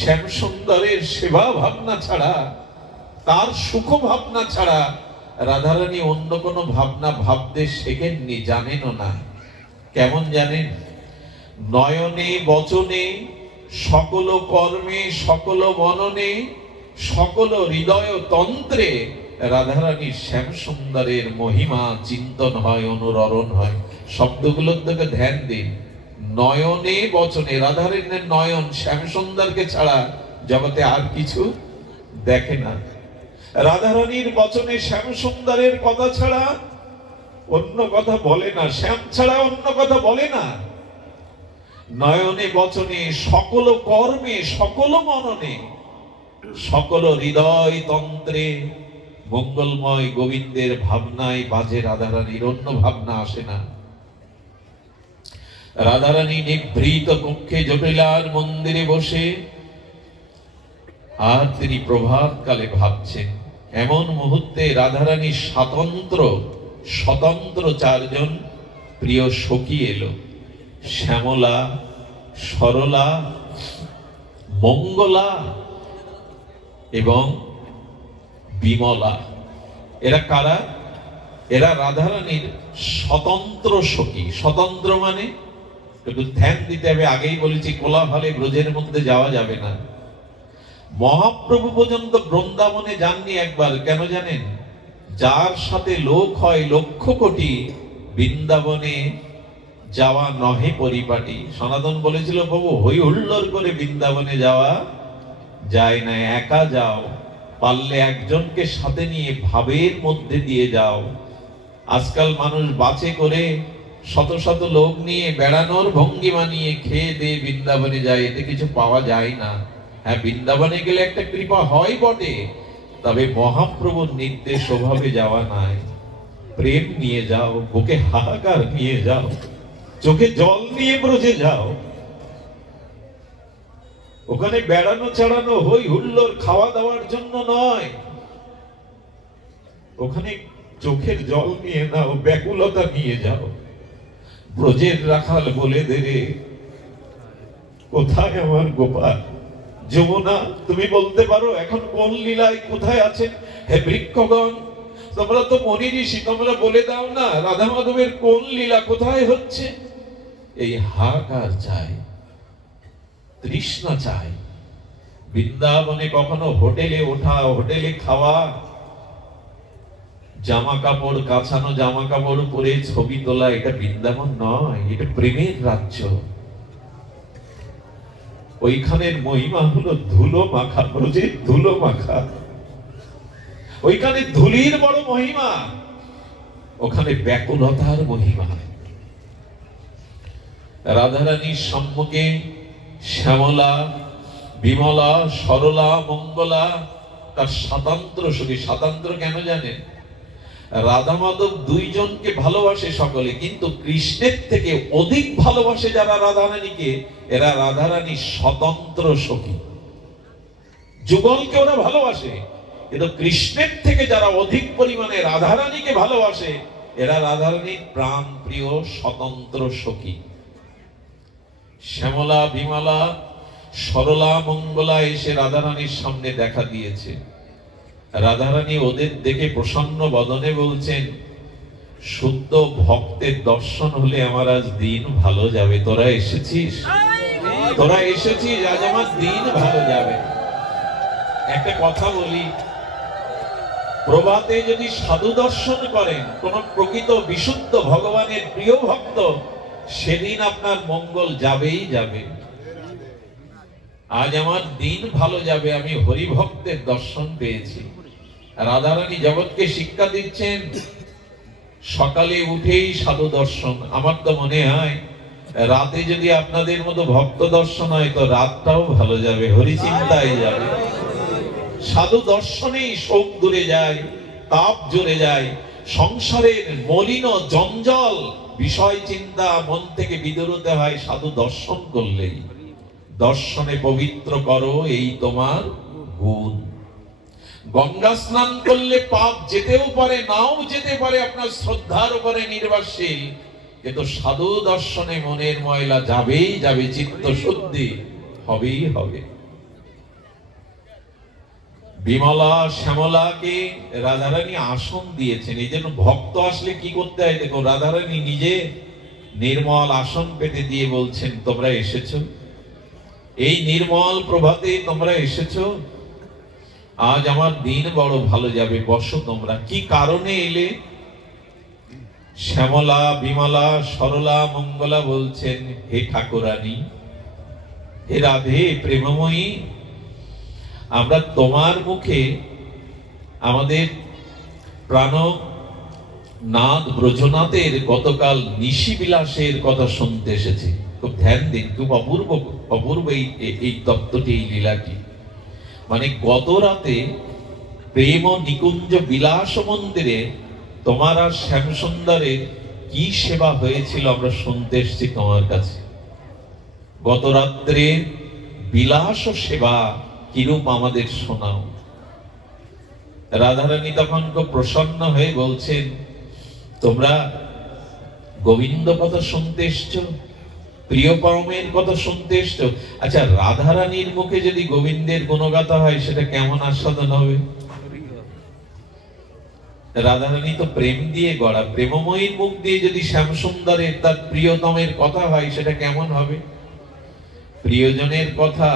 শ্যাম সুন্দরের সেবা ভাবনা ছাড়া, তার সুখ ভাবনা ছাড়া রাধারানী অন্য কোনো ভাবনা ভাবতে শেখেননি, জানেনও না। কেমন জানেন? নয়নে বচনে সকল কর্মে সকল মননে সকল হৃদয় তন্ত্রে রাধারানীর শ্যাম সুন্দরের মহিমা চিন্তন হয়, অনুরণন হয়। শব্দগুলোর দিকে ধ্যান দিন। নয়নে বচনে, রাধারানীর নয়ন শ্যাম সুন্দরকে ছাড়া জগতে আর কিছু দেখে না। রাধারানীর বচনে শ্যাম সুন্দরের কথা ছাড়া অন্য কথা বলে না, শ্যাম ছাড়া অন্য কথা বলে না। নয়নে বচনে সকল কর্মে সকল মননে সকল হৃদয় তন্ত্রে মঙ্গলময় গোবিন্দের ভাবনায় বাজে রাধারানীর, অন্য ভাবনা আসে না। রাধারানী নিভৃত কক্ষে জটিলার মন্দিরে বসে আর তিনি প্রভাতকালে ভাবছেন। এমন মুহূর্তে রাধারানীর স্বতন্ত্র চারজন প্রিয় সখী এলো। শ্যামলা, সরলা, মঙ্গলা এবং বিমলা। এরা কারা? এরা রাধারানীর স্বতন্ত্র সখী। স্বতন্ত্র মানে একটু ধ্যান দিতে হবে। আগেই বলেছি কোলাহলে ব্রজের মধ্যে যাওয়া যাবে না। মহাপ্রভু পর্যন্ত বৃন্দাবনে যাননি একবার। কেন জানেন? যার সাথে লোক হয় লক্ষ কোটি, বৃন্দাবনে যাওয়া নহে পরিপাটি। সনাতন বলেছিল প্রভু হই হুল্লোড় করে বৃন্দাবনে যাওয়া যায় না, একা যাও, পারলে একজনকে সাথে নিয়ে ভাবের মধ্যে দিয়ে যাও। আজকাল মানুষ বাসে করে শত শত লোক নিয়ে বেড়ানোর ভঙ্গিমা নিয়ে খেয়ে দিয়ে বৃন্দাবনে যায়, এতে কিছু পাওয়া যায় না। হ্যাঁ, বৃন্দাবনে গেলে একটা কৃপা হয় বটে, তবে মহাপ্রভুর নির্দেশ ওভাবে যাওয়া নাই। প্রেম নিয়ে যাও, বুকে হাহাকার নিয়ে যাও, চোখে জল নিয়ে ব্রজে যাও। ওখানে বেড়ানো ছাড়ানো হই হুল্লোড় খাওয়া দাওয়ার জন্য নয়। ওখানে চোখের জল নিয়ে নাও, ব্যাকুলতা নিয়ে যাও। ব্রজের রাখাল বলে দে রে, কোথায় আমার গোপাল? যমুনা, তুমি বলতে পারো এখন কোন লীলায় কোথায় আছেন? হে বৃক্ষগণ, তোমরা তো মনি ঋষি, তোমরা বলে দাও না রাধা মাধবের কোন লীলা কোথায় হচ্ছে? এই হাহাকার চাই, তৃষ্ণা চাই। বৃন্দাবনে কখনো হোটেলে ওঠা, হোটেলে খাওয়া, জামা কাপড় কাছানো, জামা কাপড় পরে ছবি তোলা, এটা বৃন্দাবন নয়, এটা প্রেমের রাজ্য। ওইখানের মহিমা হলো ধুলো মাখা, ব্রজের ধুলো মাখা। ওইখানে ধুলির বড় মহিমা, ওখানে ব্যাকুলতার মহিমা। রাধারানীর সম্মুখে শ্যামলা, বিমলা, সরলা, মঙ্গলা তার স্বতন্ত্র সখী। স্বতন্ত্র কেন জানেন? রাধা মাধব দুইজনকে ভালোবাসে সকলে, কিন্তু কৃষ্ণের থেকে অধিক ভালোবাসে যারা রাধারানীকে, এরা রাধারানীর স্বতন্ত্র সখী। যুগলকে ওরা ভালোবাসে, কিন্তু কৃষ্ণের থেকে যারা অধিক পরিমাণে রাধারানীকে ভালোবাসে, এরা রাধারানীর প্রাণ প্রিয় স্বতন্ত্র সখী। শ্যামলা, বিমলা, সরলা, মঙ্গলা এসে রাধারানীর সামনে দেখা দিয়েছে। রাধারানী ওদের দেখে প্রসন্ন বদনে বলছেন, শুদ্ধ ভক্তের দর্শন হলে আমার আজ দিন ভালো যাবে। তোরা এসেছিস, তোরা এসেছিস, আজ আমার দিন ভালো যাবে। একটা কথা বলি, প্রভাতে যদি সাধু দর্শন করেন, কোন প্রকৃত বিশুদ্ধ ভগবানের প্রিয় ভক্ত, সেদিন আপনার মঙ্গল যাবেই যাবে। আজ আমার দিন ভালো যাবে, আমি হরিভক্তের দর্শন পেয়েছি। রাধারানী জগৎকে শিক্ষা দিচ্ছেন, সকালে উঠেই সাধু দর্শন। আমার তো মনে হয় রাতে যদি আপনাদের মতো ভক্ত দর্শন হয় তো রাতটাও ভালো যাবে, হরিচিন্তায় যাবে। সাধু দর্শনেই শোক দূরে যায়, তাপ জুড়ে যায়, সংসারের মলিন জঞ্জাল বিষয় চিন্তা মন থেকে বিদূরতে হয় সাধু দর্শন করলেই। দর্শনে পবিত্র করো এই তোমার গুণ। গঙ্গা স্নান করলে পাপ যেতেও পারে, নাও যেতে পারে, আপনার শ্রদ্ধার উপরে নির্ভরশীল, কিন্তু সাধু দর্শনে মনের ময়লা যাবেই যাবে, চিত্ত শুদ্ধি হবেই হবে। বিমলা শ্যামলাকে রাধারানী আসন দিয়েছেন, এই জন্য ভক্ত আসলে কি করতে হয় দেখো, রাধারানী নিজে নির্মল আসন পেতে দিয়ে বলছেন তোমরা এসেছো, এই নির্মল প্রভাতে তোমরা এসেছো, আজ আমার দিন বড় ভালো যাবে, বসো তোমরা। কি কারণে এলে? শ্যামলা বিমলা সরলা মঙ্গলা বলছেন, হে ঠাকুরানী, হে রাধে প্রেমময়ী, আমরা তোমার মুখে আমাদের প্রাণনাথ ব্রজনাথের গতকাল নিশি বিলাসের কথা শুনতে এসেছি। খুব ধ্যান দিন, খুব অপূর্ব অপূর্ব এই তত্ত্বটি, এই লীলাটি। মানে গত রাতে প্রেম নিকুঞ্জ বিলাস মন্দিরে তোমার আর শ্যামসুন্দরের কি সেবা হয়েছিল আমরা শুনতে এসেছি তোমার কাছে। গত রাত্রে বিলাস সেবা কিরূপ আমাদের শোনাও। রাধারানী তখন খুব প্রসন্ন হয়ে বলছেন, তোমরা গোবিন্দ কথা শুনতে এসছো, প্রিয় পরমের কথা শুনতে এসছো। আচ্ছা, রাধারানীর মুখে যদি গোবিন্দের গুণগাথা হয় সেটা কেমন আস্বাদন হবে? রাধারানী তো প্রেম দিয়ে গড়া, প্রেমময়ীর মুখ দিয়ে যদি শ্যামসুন্দরের তার প্রিয়তমের কথা হয় সেটা কেমন হবে? প্রিয়জনের কথা,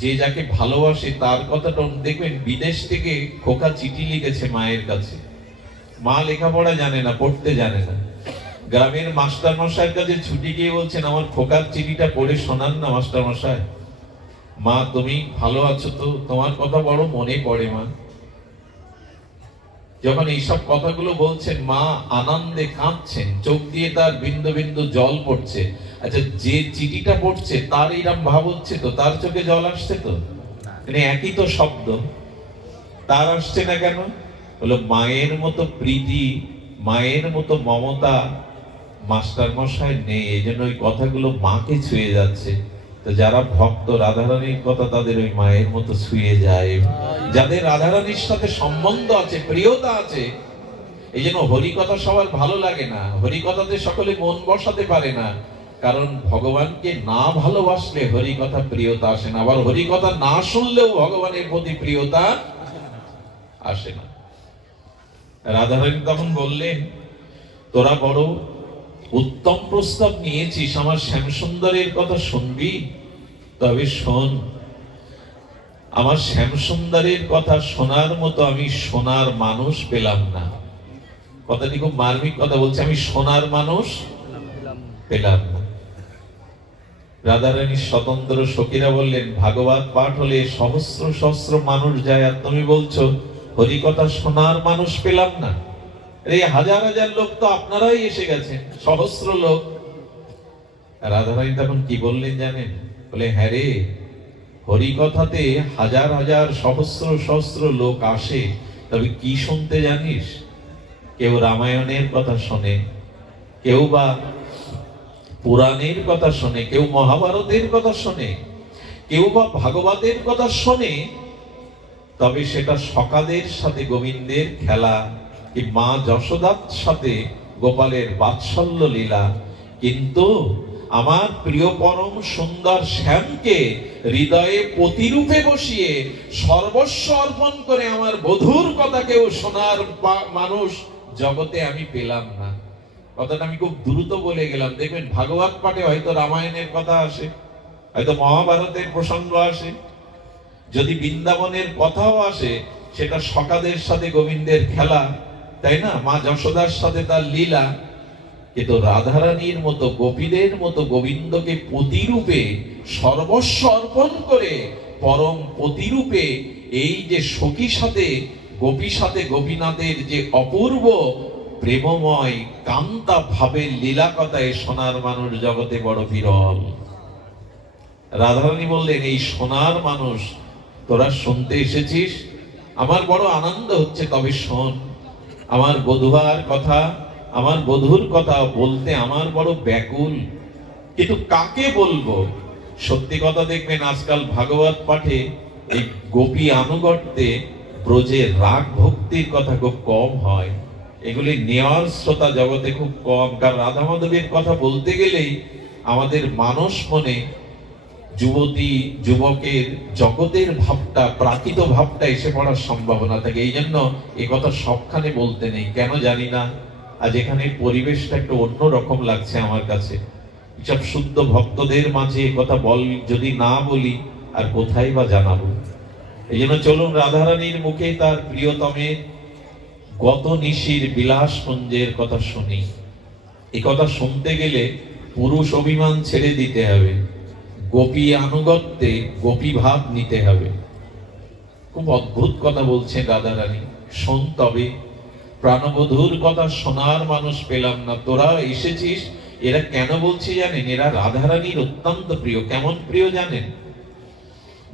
যে যাকে ভালোবাসে তার কথাটা দেখবেন। বিদেশ থেকে খোকা চিঠি লিখেছে মায়ের কাছে, মা লেখাপড়া জানে না, পড়তে জানে না, গ্রামের মাস্টার মশাইয়ের কাছে ছুটি গিয়ে বলছেন, আমার খোকার চিঠিটা পড়ে শোনান না মাস্টার মশাই। মা তুমি ভালো আছো তো? তোমার কথা বড় মনে পড়ে মা। যখন এইসব কথাগুলো বলছেন, মা আনন্দে কাঁদছেন, চোখ দিয়ে তার বিন্দু বিন্দু জল পড়ছে। আচ্ছা, যে চিঠিটা পড়ছে তার এইরকম ভাব হচ্ছে তো? তার চোখে জল আসছে তো? মানে একই তো শব্দ, তার আসছে না কেন? বলো মায়ের মতো প্রীতি, মায়ের মতো মমতা মাস্টার মশাই নেই, এই জন্য ওই কথাগুলো মাকে ছুঁয়ে যাচ্ছে। তো যারা ভক্ত রাধারানীর কথা, তাদের ওই মায়ের মতো ছুঁয়ে যায়। যাদের রাধারানীর সাথে সম্বন্ধ আছে, প্রিয়তা আছে, এই জন্য হরিকথা সবার ভালো লাগে না, হরিকথাতে সকলে মন বসাতে পারে না, কারণ ভগবানকে না ভালোবাসলে হরিকথা প্রিয়তা আসে না, আবার হরিকথা না শুনলেও ভগবানের প্রতি প্রিয়তা আসে না। রাধারানী তখন বললেন, তোরা বড় উত্তম প্রস্তাব নিয়েছিস, আমার শ্যামসুন্দরের কথা শুনবি? তবে শোন, আমার শ্যামসুন্দরের কথা শোনার মতো আমি সোনার মানুষ পেলাম না। কথাটি খুব মার্মিক কথা বলছে, আমি সোনার মানুষ পেলাম না। রাধারানী স্বতন্ত্র সখীরা বললেন, ভাগবত পাঠ হলে সহস্র সহস্র মানুষ যায়, আর তুমি বলছো হরিকথা শোনার মানুষ পেলাম না? এই হাজার হাজার লোক তো আপনারাই এসে গেছেন, সহস্র লোক। রাধারানী তখন কি বললেন জানেন? বলে, হ্যাঁ রে, হরিকথাতে হাজার হাজার সহস্র সহস্র লোক আসে, তবে কি শুনতে জানিস? কেউ রামায়ণের কথা শোনে, কেউ বা পুরাণের কথা শোনে, কেউ মহাভারতের কথা শোনে, কেউ বা ভাগবতের কথা শোনে, তবে সেটা সকাদের সাথে গোবিন্দের খেলা, কি মা যশোদার সাথে গোপালের বাৎসল্য লীলা। কিন্তু আমার প্রিয় পরম সুন্দর শ্যামকে হৃদয়ে প্রতিরূপে বসিয়ে সর্বস্ব অর্পণ করে আমার বধূর কথা কেউ শোনার মানুষ জগতে আমি পেলাম না। কথাটা আমি খুব দ্রুত বলে গেলাম। দেখবেন ভাগবত পাঠে হয়তো রামায়ণের কথা আসে, হয়তো মহাভারতের প্রসঙ্গ আসে, যদি বৃন্দাবনের কথাও আসে, সেটা সকাদের সাথে গোবিন্দের খেলা, তাই না, মা যশোদার সাথে তার লীলা। কিন্তু রাধারানীর মতো, গোপীদের মতো গোবিন্দকে প্রতিরূপে সর্বস্ব অর্পণ করে পরম প্রতিরূপে এই যে সখী সাথে গোপী সাথে গোপীনাথের যে অপূর্ব প্রেমময় কান্তা ভাবের লীলা কথায় সোনার মানুষ জগতে বড় বিরল। রাধারানী বললেন, এই সোনার মানুষ তোরা শুনতে এসেছিস, আমার বড় আনন্দ হচ্ছে, তবে শোন, আমার বধূয়ার কথা, আমার বধূর কথা বলতে আমার বড় ব্যাকুল, কিন্তু কাকে বলবো? সত্যি কথা, দেখবেন আজকাল ভাগবত পাঠে এই গোপী আনুগত্যে ব্রজের রাগ ভক্তির কথা খুব কম হয়, এগুলি নেওয়ার শ্রোতা জগতে খুব কম। কারণ রাধা মাধবের কথা বলতে গেলেই আমাদের মানস মনে যুবতী যুবকের জগতের ভাবটা, প্রাকৃত ভাবটা এসে পড়ার সম্ভাবনা থাকে। এই জন্য এ কথা সবখানে বলতে নেই, কেন জানি না। আজ এখানে পরিবেশটা একটু অন্যরকম লাগছে আমার কাছে। সব শুদ্ধ ভক্তদের মাঝে কথা যদি না বলি আর কোথায় বা জানাবো। এই জন্য চলুন রাধারানীর মুখে তার প্রিয়তমের গত নিশির বিলাস পুঞ্জের কথা শুনি। এই কথা শুনতে গেলে পুরুষ অভিমান ছেড়ে দিতে হবে, গোপী আনুগত্যে গোপী ভাব নিতে হবে। খুব অদ্ভুত কথা বলছেন রাধারানী, শোন তবে। প্রাণবধূর কথা শোনার মানুষ পেলাম না, তোরা এসেছিস। এরা কেন বলছি জানেন? এরা রাধারানীর অত্যন্ত প্রিয়। কেমন প্রিয় জানেন?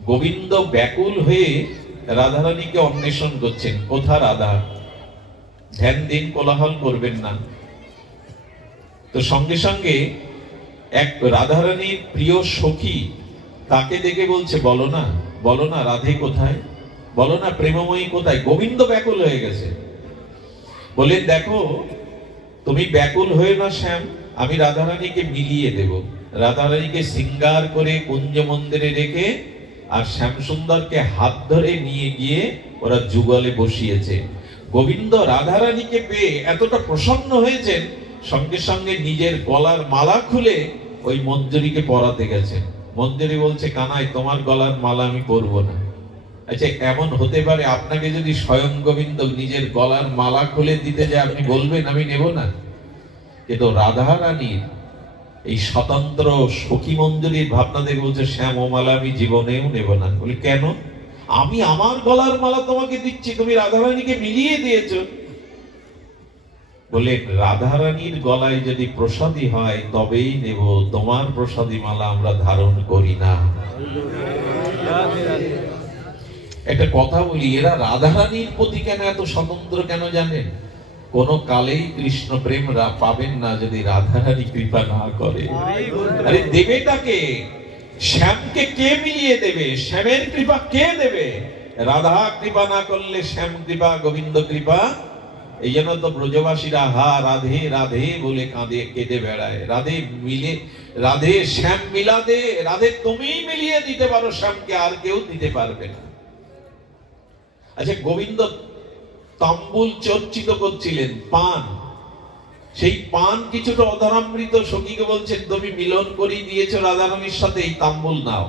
গোবিন্দ ব্যাকুল হয়ে রাধারানীকে অন্বেষণ করছেন, কোথা রাধা? ধ্যান দিন, কোলাহল করবেন না। তো সঙ্গে সঙ্গে এক রাধারানীর প্রিয় সখী তাকে দেখে বলছে, বলো না, বলো না রাধে কোথায়, বলো না প্রেমময়ী কোথায়? গোবিন্দ ব্যাকুল হয়ে গেছে। বলেন, দেখো তুমি ব্যাকুল হয়ে না শ্যাম, আমি রাধারানীকে মিলিয়ে দেব। রাধারানীকে শৃঙ্গার করে কুঞ্জ মন্দিরে রেখে আর শ্যামসুন্দরকে হাত ধরে নিয়ে গিয়ে ওরা যুগলে বসিয়েছে। গোবিন্দ রাধারানীকে পেয়ে এতটা প্রসন্ন হয়েছেন, সঙ্গে সঙ্গে নিজের গলার মালা খুলে ওই মঞ্জুরিকে পরাতে গেছেন। মঞ্জুরি বলছে, কানাই তোমার গলার মালা আমি পরবো না। আচ্ছা, এমন হতে পারে আপনাকে যদি স্বয়ং গোবিন্দ নিজের গলার মালা খুলে দিতে যায়, আপনি বলবেন আমি নেব না? কিন্তু রাধারানীর এই স্বতন্ত্র সখী মঞ্জুরির ভাবনা দেখে বলছে, শ্যাম ও মালা আমি জীবনেও নেব না। বলি, কেন? আমি আমার গলার মালা তোমাকে দিচ্ছি, তুমি রাধারানীকে মিলিয়ে দিয়েছো। বলে, রাধারানীর গলায় যদি প্রসাদী হয় তবেই নেব, তোমার প্রসাদী মালা আমরা ধারণ করি না। একটা কথা বলি, এরা রাধারানীর প্রতি কেন এত স্বতন্ত্র কেন জানেন? কোন কালেই কৃষ্ণ প্রেম পাবেন না যদি রাধারানী কৃপা না করে। আরে দেবেটাকে, শ্যামকে কে মিলিয়ে দেবে? শ্যামের কৃপা কে দেবে? রাধা কৃপা না করলে শ্যাম কৃপা, গোবিন্দ কৃপা। এই জন্য তো ব্রজবাসীরা হা রাধে রাধে বলে কাঁদে, কেঁদে বেড়ায়। রাধে মিলে, রাধে শ্যাম মিলা দে, রাধে তুমিই মিলিয়ে দিতে পারো শ্যামকে, আর কেউ দিতে পারবে না। আচ্ছা, গোবিন্দ তাম্বুল চর্চিত করছিলেন, পান, সেই পান কিছুটা অধরামৃত সখীকে বলছেন, তুমি মিলন করিয়ে দিয়েছো রাধারানীর সাথে, এই তাম্বুল নাও।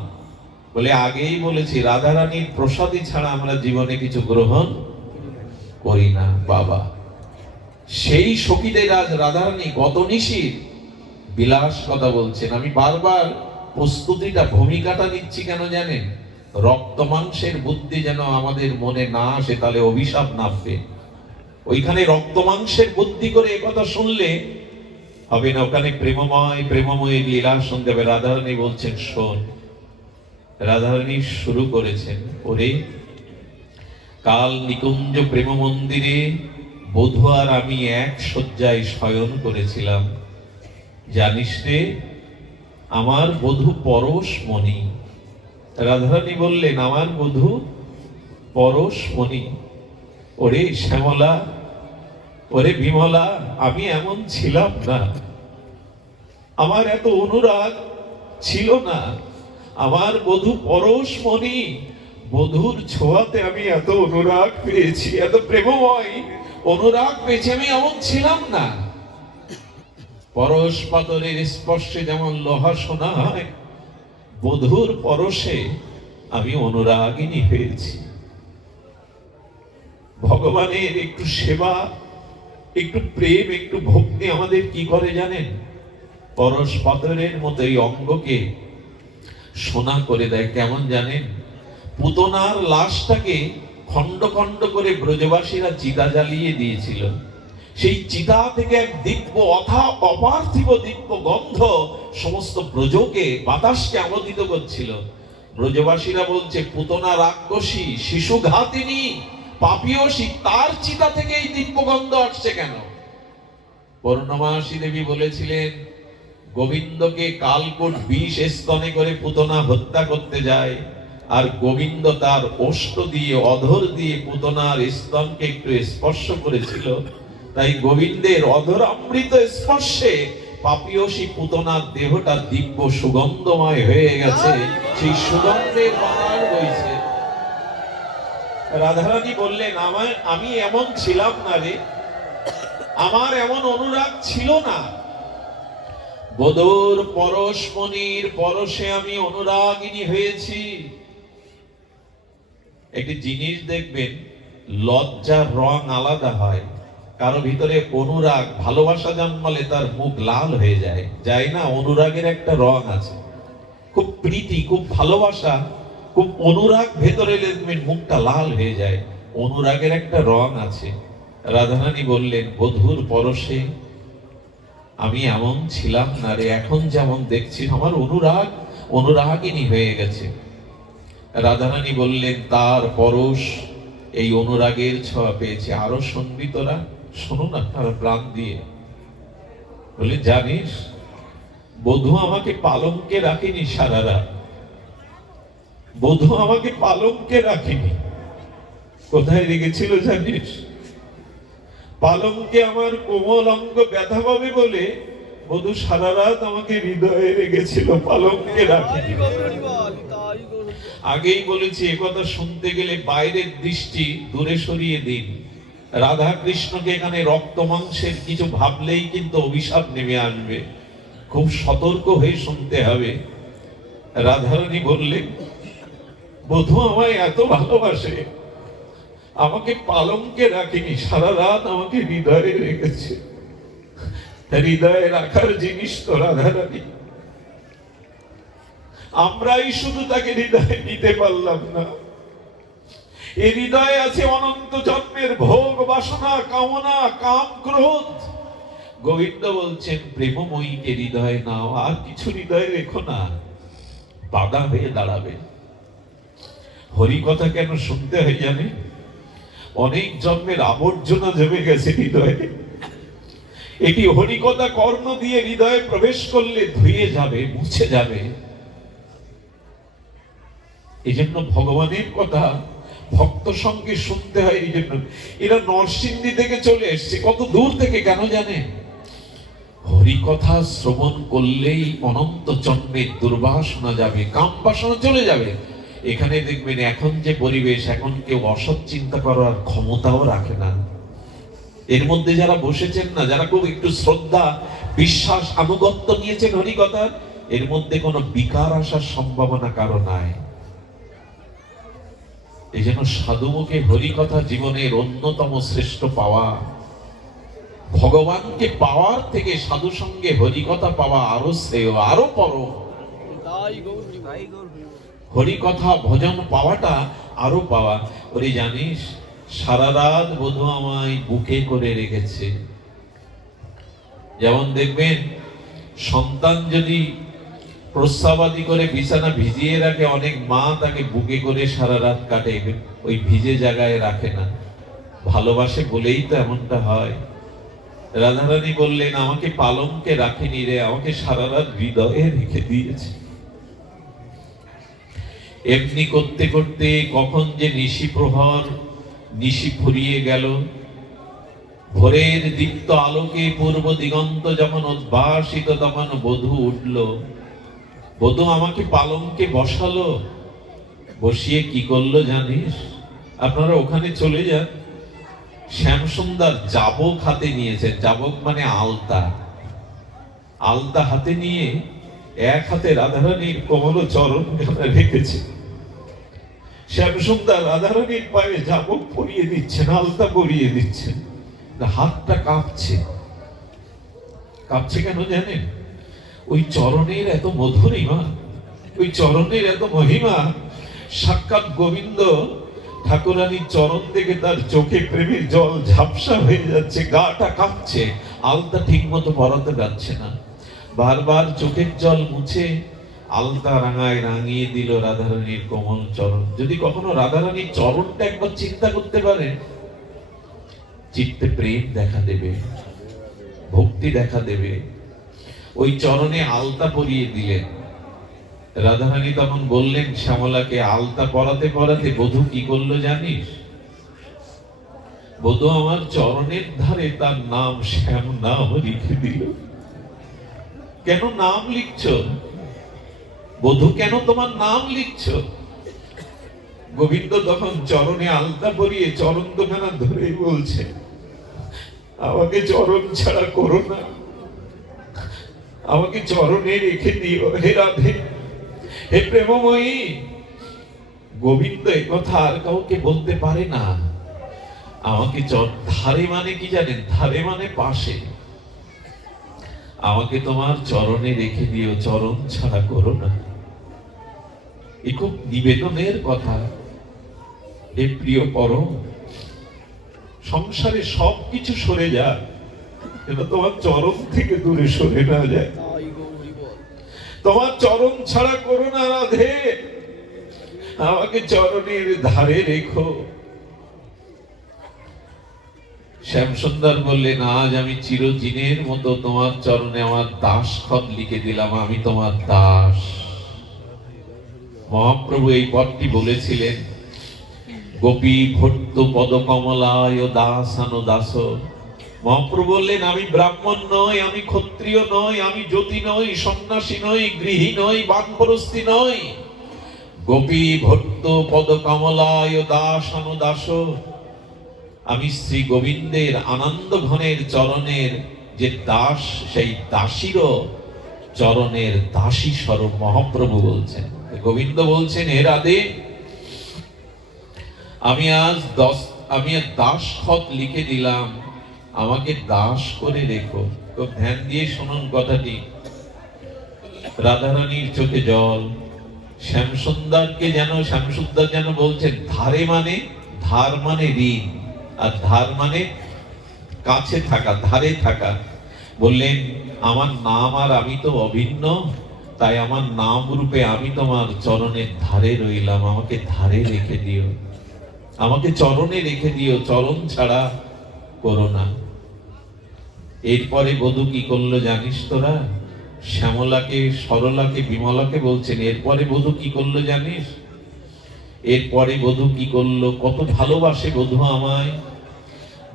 বলে, আগেই বলেছি রাধারানীর প্রসাদী ছাড়া আমরা জীবনে কিছু গ্রহণ করি না বাবা। সেই সখীদের আজ রাধারানী গত নিশির বিলাস কথা বলছেন। আমি বারবার প্রস্তুতিটা, ভূমিকাটা নিচ্ছি কেন জানেন? রক্ত মাংসের বুদ্ধি যেন আমাদের মনে না আসে, তাহলে অভিশাপ নামবে। ওইখানে রক্ত মাংসের বুদ্ধি করে একথা শুনলে হবে না। ওখানে প্রেমময়, প্রেমময় লীলা শুনতে হবে। রাধারানী বলছেন, শোন। রাধারানী শুরু করেছেন, ওরে কাল নিকুঞ্জ প্রেম মন্দিরে বধূ আর আমি এক শয্যায় শয়ন করেছিলাম। জানিস রে, আমার বধূ পরশমণি। রাধারানী বললেন, আমার বধূ পরশমণি। ওরে শ্যামলা, ওরে বিমলা, আমি এমন ছিলাম না, আমার এত অনুরাগ ছিল না। আমার বধূ পরশমণি, বধূর ছোঁয়াতে আমি এত অনুরাগ পেয়েছি, এত প্রেমময় অনুরাগ পেয়েছি, আমি এমন ছিলাম না। পরশ পাতরের স্পর্শে যেমন লোহা সোনা হয়, বধূর পরশে আমি অনুরাগিনী হয়েছি। ভগবানের একটু সেবা, একটু প্রেম, একটু ভক্তি আমাদের কি করে জানেন? পরশ পাথরের মতো এই অঙ্গকে সোনা করে দেয়। কেমন জানেন? পুতনার লাশটাকে খন্ড খন্ড করে ব্রজবাসীরা চিতা জ্বালিয়ে দিয়েছিল, সেই চিতা থেকে এক দিব্য অপার্থিব দিব্য গন্ধ সমস্ত ব্রজকে, বাতাসকে আমোদিত করছিল। ব্রজবাসীরা বলছে, পুতনা রাক্ষসী, শিশু ঘাতিনী, পাপিয়সী, তার চিতা থেকে এই দিব্য গন্ধ আসছে কেন? পূর্ণমাসী দেবী বলেছিলেন, গোবিন্দকে কালকূট বিষ স্তনে করে পুতনা হত্যা করতে যায়, আর গোবিন্দ তার ওষ্ঠ দিয়ে, অধর দিয়ে পুতনার স্তনকে একটু স্পর্শ করেছিল। তাই গোবিন্দের অধর অমৃত স্পর্শে পাপিয়সী পুতনার দেহটা দিব্য সুগন্ধময় হয়ে গেছে, সেই সুগন্ধের বাতাস বইছে। রাধারানী বললেন, আমি এমন ছিলাম না রে, আমার এমন অনুরাগ ছিল না। বদর পরশমণির পরশে আমি অনুরাগিনী হয়েছি। একটি জিনিস দেখবেন, লজ্জার রং আলাদা হয়। কারো ভিতরে অনুরাগ, ভালোবাসা জন্মালে তার মুখ লাল হয়ে যায়, যায় না? অনুরাগের একটা রং আছে, খুব প্রীতি, খুব ভালোবাসা, খুব অনুরাগ ভেতরে দেখবেন মুখটা লাল হয়ে যায়। অনুরাগের একটা রং আছে। রাধারানী বললেন, বধূর পরশে আমি এমন ছিলাম না রে, এখন যেমন দেখছি আমার অনুরাগিনী হয়ে গেছে। রাধারানী বললেন, তার পরশ এই অনুরাগের ছোঁয়া পেয়েছে। আরো শুনবি তোরা? শুনুন আপনারা প্রাণ দিয়ে। বলে, জানিস বধূ আমাকে পালঙ্কে রাখেনি সারা রাত, বধূ আমাকে পালঙ্কে রাখেনি। কোথায় রেখেছিল জানিস? পালঙ্কে আমার কোমল অঙ্গ ব্যথা পাবে বলে বধূ সারা রাত আমাকে হৃদয়ে রেখেছিল, পালঙ্কে রাখেনি। আগেই বলেছি, একথা শুনতে গেলে বাইরের দৃষ্টি দূরে সরিয়ে দিন। রাধা কৃষ্ণকে এখানে রক্ত মাংসের কিছু ভাবলেই কিন্তু অভিশাপ নেমে আসবে, খুব সতর্ক হয়ে শুনতে হবে। রাধারানী বললেন, বধূ আমায় এত ভালোবাসে, আমাকে পালঙ্কে রাখেনি, সারা রাত আমাকে হৃদয়ে রেখেছে। হৃদয়ে রাখার জিনিস তো রাধারানী, আমরাই শুধু তাকে হৃদয়ে নিতে পারলাম না। এই হৃদয়ে আছে অনন্ত জন্মের ভোগ বাসনা, কামনা, কাম, ক্রোধ। গোবিন্দ বলছেন, প্রেমময়ীকে হৃদয়ে নাও, আর কিছু হৃদয়ে রেখো না, বাধা হয়ে দাঁড়াবে। হরি কথা কেন শুনতে হয় জানে? অনেক জন্মের আবর্জনা জমে গেছে হৃদয়ে। এটি হরিকথা কর্ণ দিয়ে হৃদয়ে প্রবেশ করলে ধুয়ে যাবে, মুছে যাবে। এই জন্য ভগবানের কথা ভক্ত সঙ্গে শুনতে হয়। এই জন্য এরা নরসিংদী থেকে চলে এসছে, কত দূর থেকে, কেন জানে? হরিকথা শ্রবণ করলেই অনন্ত জন্মের দুর্বাসনা যাবে, কাম বাসনা চলে যাবে। এখানে দেখবেন এখন যে পরিবেশ, এখন কেউ অসৎ চিন্তা করার ক্ষমতাও রাখে না। এর মধ্যে যারা বসেছেন না, যারা খুব একটু শ্রদ্ধা, বিশ্বাস, আনুগত্য নিয়েছেন হরিকথার, এর মধ্যে কোনো বিকার আসার সম্ভাবনা কারো নাই। এই জন্য সাধুমুখে হরিকথা জীবনের অন্যতম শ্রেষ্ঠ পাওয়া। ভগবানকে পাওয়ার থেকে সাধু সঙ্গে হরিকথা পাওয়া আরো শ্রেয়, আরো পরম। হরিকথা ভজন পাওয়াটা আরো পাওয়া। ওরে জানিস, সারা রাত বধূ আমায় বুকে করে রেখেছে। যেমন দেখবেন, সন্তান যদি প্রস্রাবাদি করে বিছানা ভিজিয়ে রাখে, অনেক মা তাকে বুকে করে সারা রাত কাটে, ওই ভিজে জায়গায় রাখে না। ভালোবাসে বলেই তো এমনটা হয়। রাধারানী বললেন, আমাকে পালঙ্কে রাখেনি রে, আমাকে সারা রাত হৃদয়ে রেখে দিয়েছে। এমনি করতে করতে কখন যে নিশি প্রহর, নিশি ফুরিয়ে গেল। ভোরের দীপ্ত আলোকে পূর্ব দিগন্ত যখন উদ্ভাসিত, তখন বধূ উঠল। বধূ আমাকে পালঙ্কে বসালো। বসিয়ে কি করলো জানিস? আপনারা ওখানে চলে যান, শ্যামসুন্দর জাবক হাতে নিয়েছে। জাবক মানে আলতা। আলতা হাতে নিয়ে এক হাতে রাধারানীর কোমল চরণ রেখেছে। শ্যামসুন্দর রাধারানীর পায়ে জাবক পরিয়ে দিচ্ছেন, আলতা পরিয়ে দিচ্ছেন। হাতটা কাঁপছে। কাঁপছে কেন জানেন? ওই চরণের এত মধুরিমা, ওই চরণের এত মহিমা। সাক্ষাৎ গোবিন্দ ঠাকুরানীর চরণ থেকে তার চোখে প্রেমের জল ঝাপসা হয়ে যাচ্ছে, গাটা কাঁপছে, আলতা ঠিক মতো পরাতে যাচ্ছে না। বারবার চোখের জল মুছে আলতা রাঙায় রাঙিয়ে দিল রাধারানীর কোমল চরণ। যদি কখনো রাধারানীর চরণটা একবার চিন্তা করতে পারে, চিত্তে প্রেম দেখা দেবে, ভক্তি দেখা দেবে। ওই চরণে আলতা পরিয়ে দিলেন। রাধারানী তখন বললেন শ্যামলাকে, আলতা পরাতে পরাতে বধূ কি করলো জানিস? বধূ আমার চরণের ধারে তার নাম শ্যাম নাম লিখে দিল। কেন নাম লিখছো বধূ, কেন তোমার নাম লিখছো? গোবিন্দ তখন চরণে আলতা পরিয়ে চরণ দুখানা ধরে বলছে, আমাকে চরণ ছাড়া করো না, আমাকে চরণে রেখে দিও হে রাধে, হে প্রেমময়ী। গোবিন্দ এ কথা আর কাউকে বলতে পারে না। আমাকে ধারে মানে কি জানেন? ধারে মানে পাশে। আমাকে তোমার চরণে রেখে দিও, চরণ ছাড়া করো না। এ খুব নিবেদনের কথা। হে প্রিয় পরম, সংসারে সবকিছু সরে যাক, যেন তোমার চরণ থেকে দূরে সরে না যায়। তোমার চরণ ছাড়া করো না রাধে, আমাকে চরণের ধারে রেখো। শ্যামসুন্দর বললেন, আজ আমি চিরদিনের মতো তোমার চরণে আমার দাসখত লিখে দিলাম, আমি তোমার দাস। মহাপ্রভু এই পদটি বলেছিলেন, গোপী ভট্ট পদ কমলায় দাসানো দাস। মহাপ্রভু বললেন, আমি ব্রাহ্মণ নই, আমি ক্ষত্রিয় নই, আমি জ্যোতি নই, সন্ন্যাসী নই, গৃহী নই, বানপ্রস্থী নই। গোপী ভট্ট পদ কমলায় দাসানো দাস। আমি শ্রী গোবিন্দের আনন্দ ঘনের চরণের যে দাস, সেই দাসীরও চরণের দাসী স্বরূপ। মহাপ্রভু বলছেন, গোবিন্দ বলছেন, হে রাধে, আমি আজ দাসখত লিখে দিলাম, আমাকে দাস করে রেখো। তো ধ্যান দিয়ে শুনুন কথাটি। রাধারানীর চোখে জল। শ্যামসুন্দর যেন বলছেন, ধারে মানে, ধার মানে ঋণ, আর ধার মানে কাছে থাকা, ধারে থাকা। বললেন, আমার নাম আর আমি তো অভিন্ন, তাই আমার নাম রূপে আমি তোমার চরণের ধারে রইলাম, আমাকে ধারে রেখে দিও, আমাকে চরণে রেখে দিও, চরণ ছাড়া করো না। এরপরে বধূ কি করলো জানিস তোরা? শ্যামলাকে, সরলাকে, বিমলাকে বলছেন, এরপরে বধূ কি করলো জানিস? এরপরে বধূ কি করলো? কত ভালোবাসে বধূ আমায়।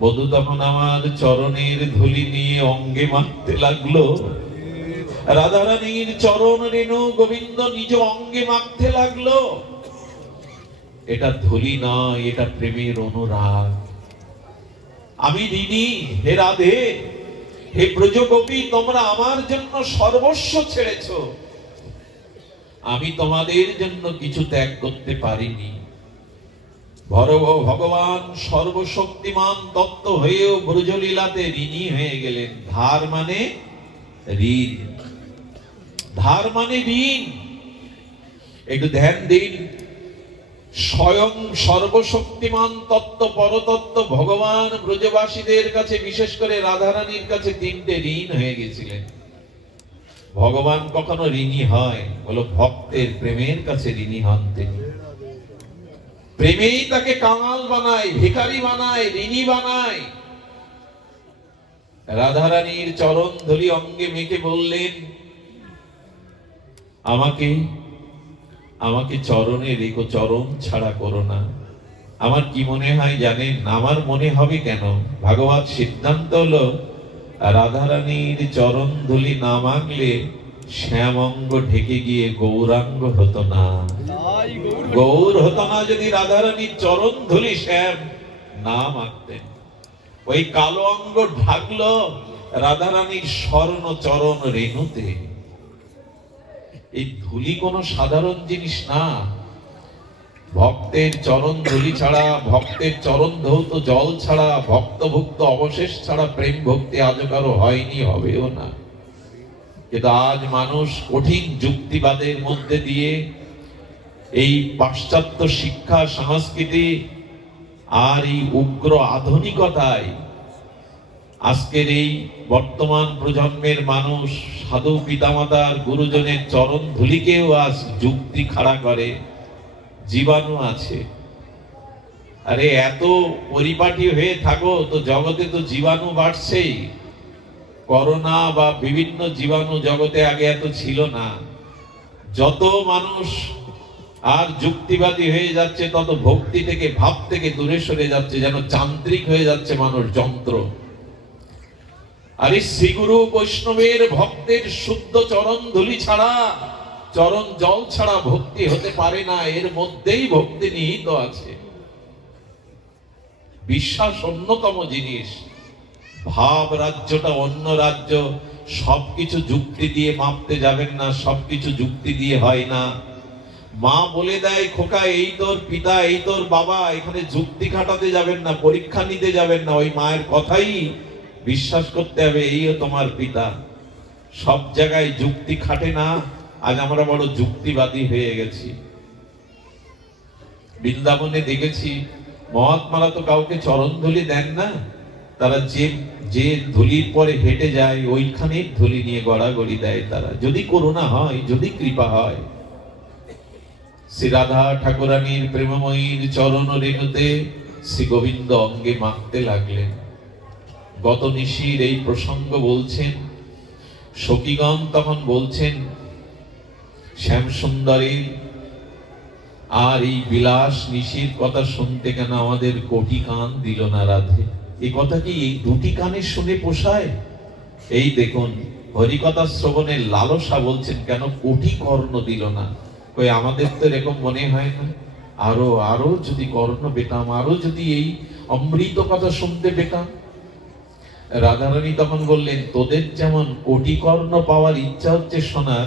বধূ তখন আমার চরণের ধুলি নিয়ে অঙ্গে মাখতে লাগলো। রাধারানীর চরণ রেণু গোবিন্দ নিজ অঙ্গে মাখতে লাগলো। এটা ধুলি নয়, এটা প্রেমের অনুরাগ। আমি ঋণী হে রাধে, হে ব্রজগোপী, তোমরা আমার জন্য সর্বস্ব ছেড়েছো, আমি তোমাদের জন্য কিছু ত্যাগ করতে পারিনি। ভগবান সর্বশক্তিমান তত্ত্ব হয়েও ব্রজলীলাতে ঋণী হয়ে গেলেন। ধার মানে ঋণ, ধার মানে ঋণ। একটু ধ্যান দিন। স্বয়ং সর্বশক্তিমান তত্ত্ব, পরতত্ত্ব ভগবান ব্রজবাসীদের কাছে, বিশেষ করে রাধারানীর কাছে তিনটে ঋণ হয়ে গেছিলেন। ভগবান কখনো ঋণী হয়? বলো, ভক্তের প্রেমের কাছে ঋণী হন তিনি। প্রেমেই তাকে কাঙাল বানায়, ভিখারি বানায়, ঋণী বানায়। রাধারানীর চরণ ধরি অঙ্গে মেখে বললেন, আমাকে চরণে রেখো, চরণ ছাড়া করো না। আমার কি মনে হয় জানেন? আমার মনে হবে কেন? ভাগবত সিদ্ধান্ত হলো, রাধারানীর চরণ ধুলি না মাখলে শ্যামঙ্গ ঢেকে গিয়ে গৌরাঙ্গ হতো না। গৌর হতো না যদি রাধারানীর চরণ ধুলি শ্যাম না মাখতেন। ওই কালো অঙ্গ ঢাকলো রাধারানীর স্বর্ণ চরণ রেণুতে। এই ধুলি কোনো সাধারণ জিনিস না। ভক্তের চরণ ধুলি ছাড়া, ভক্তের চরণ ধৌত জল ছাড়া, ভক্তভুক্ত অবশেষ ছাড়া প্রেম ভক্তি আজও কারো হয়নি, হবেও না। কিন্তু আজ মানুষ কঠিন যুক্তিবাদের মধ্যে দিয়ে, এই পাশ্চাত্য শিক্ষা সংস্কৃতি আর এই উগ্র আধুনিকতায় আজকের এই বর্তমান প্রজন্মের মানুষ সাধু পিতামাতার গুরুজনের চরণ ধুলিকেও আজ যুক্তি খাড়া করে জীবাণু আছে। আরে এত পরিপাটি হয়ে থাকো তো জগতে তো জীবাণু বাড়ছেই। করোনা বা বিভিন্ন জীবাণু জগতে আগে এত ছিল না। যত মানুষ আর যুক্তিবাদী হয়ে যাচ্ছে তত ভক্তি থেকে ভাব থেকে দূরে সরে যাচ্ছে, যেন যান্ত্রিক হয়ে যাচ্ছে মানুষ, যন্ত্র। আরে শ্রীগুরু বৈষ্ণবের ভক্তের শুদ্ধ চরণ ধুলি ছাড়া, চরণ জল ছাড়া ভক্তি হতে পারে না। এর মধ্যেই ভক্তি নিহিত আছে। বিশ্বাস অন্যতম জিনিস, ভাব রাজ্যটা অন্য রাজ্য। সবকিছু যুক্তি দিয়ে মাপতে যাবেন না, সবকিছু যুক্তি দিয়ে হয় না। মা বলে দেয়, খোকা এই তোর পিতা, এই তোর বাবা, এখানে যুক্তি খাটাতে যাবেন না, পরীক্ষা নিতে যাবেন না, ওই মায়ের কথাই বিশ্বাস করতে হবে, এইও তোমার পিতা। সব জায়গায় যুক্তি খাটে না। আজ আমরা বড় যুক্তিবাদী হয়ে গেছি। বৃন্দাবনে দেখেছি মহাত্মারা তো কাউকে চরণ ধুলি দেন না, তারা যে ধুলির পরে হেঁটে যায় ওইখানে ধুলি নিয়ে গড়াগড়ি দেয় তারা, যদি করুণা হয়, যদি কৃপা হয়। শ্রী রাধা ঠাকুরানীর প্রেমময়ীর চরণ রেণুতে শ্রী গোবিন্দ অঙ্গে মাখতে লাগলেন। গত নিশির এই প্রসঙ্গ বলছেন সখীগণ, তখন বলছেন শ্যামসুন্দরের আর এই বিলাস নিশির কথা শুনতে কেন আমাদের কোটি কান দিল না রাধে? এই কথা কি এই দুটি কানে শুনে পোষায়? এই দেখুন হরিকথা শ্রবণের লালসা বলছেন কেন কোটি কর্ণ দিল না। কই আমাদের তো এরকম মনে হয় না, আরো আরো যদি কর্ণ পেতাম, আরো যদি এই অমৃত কথা শুনতে পেতাম। রাধারানী তখন বললেন, তোদের যেমন কোটি কর্ণ পাওয়ার ইচ্ছা হচ্ছে শোনার,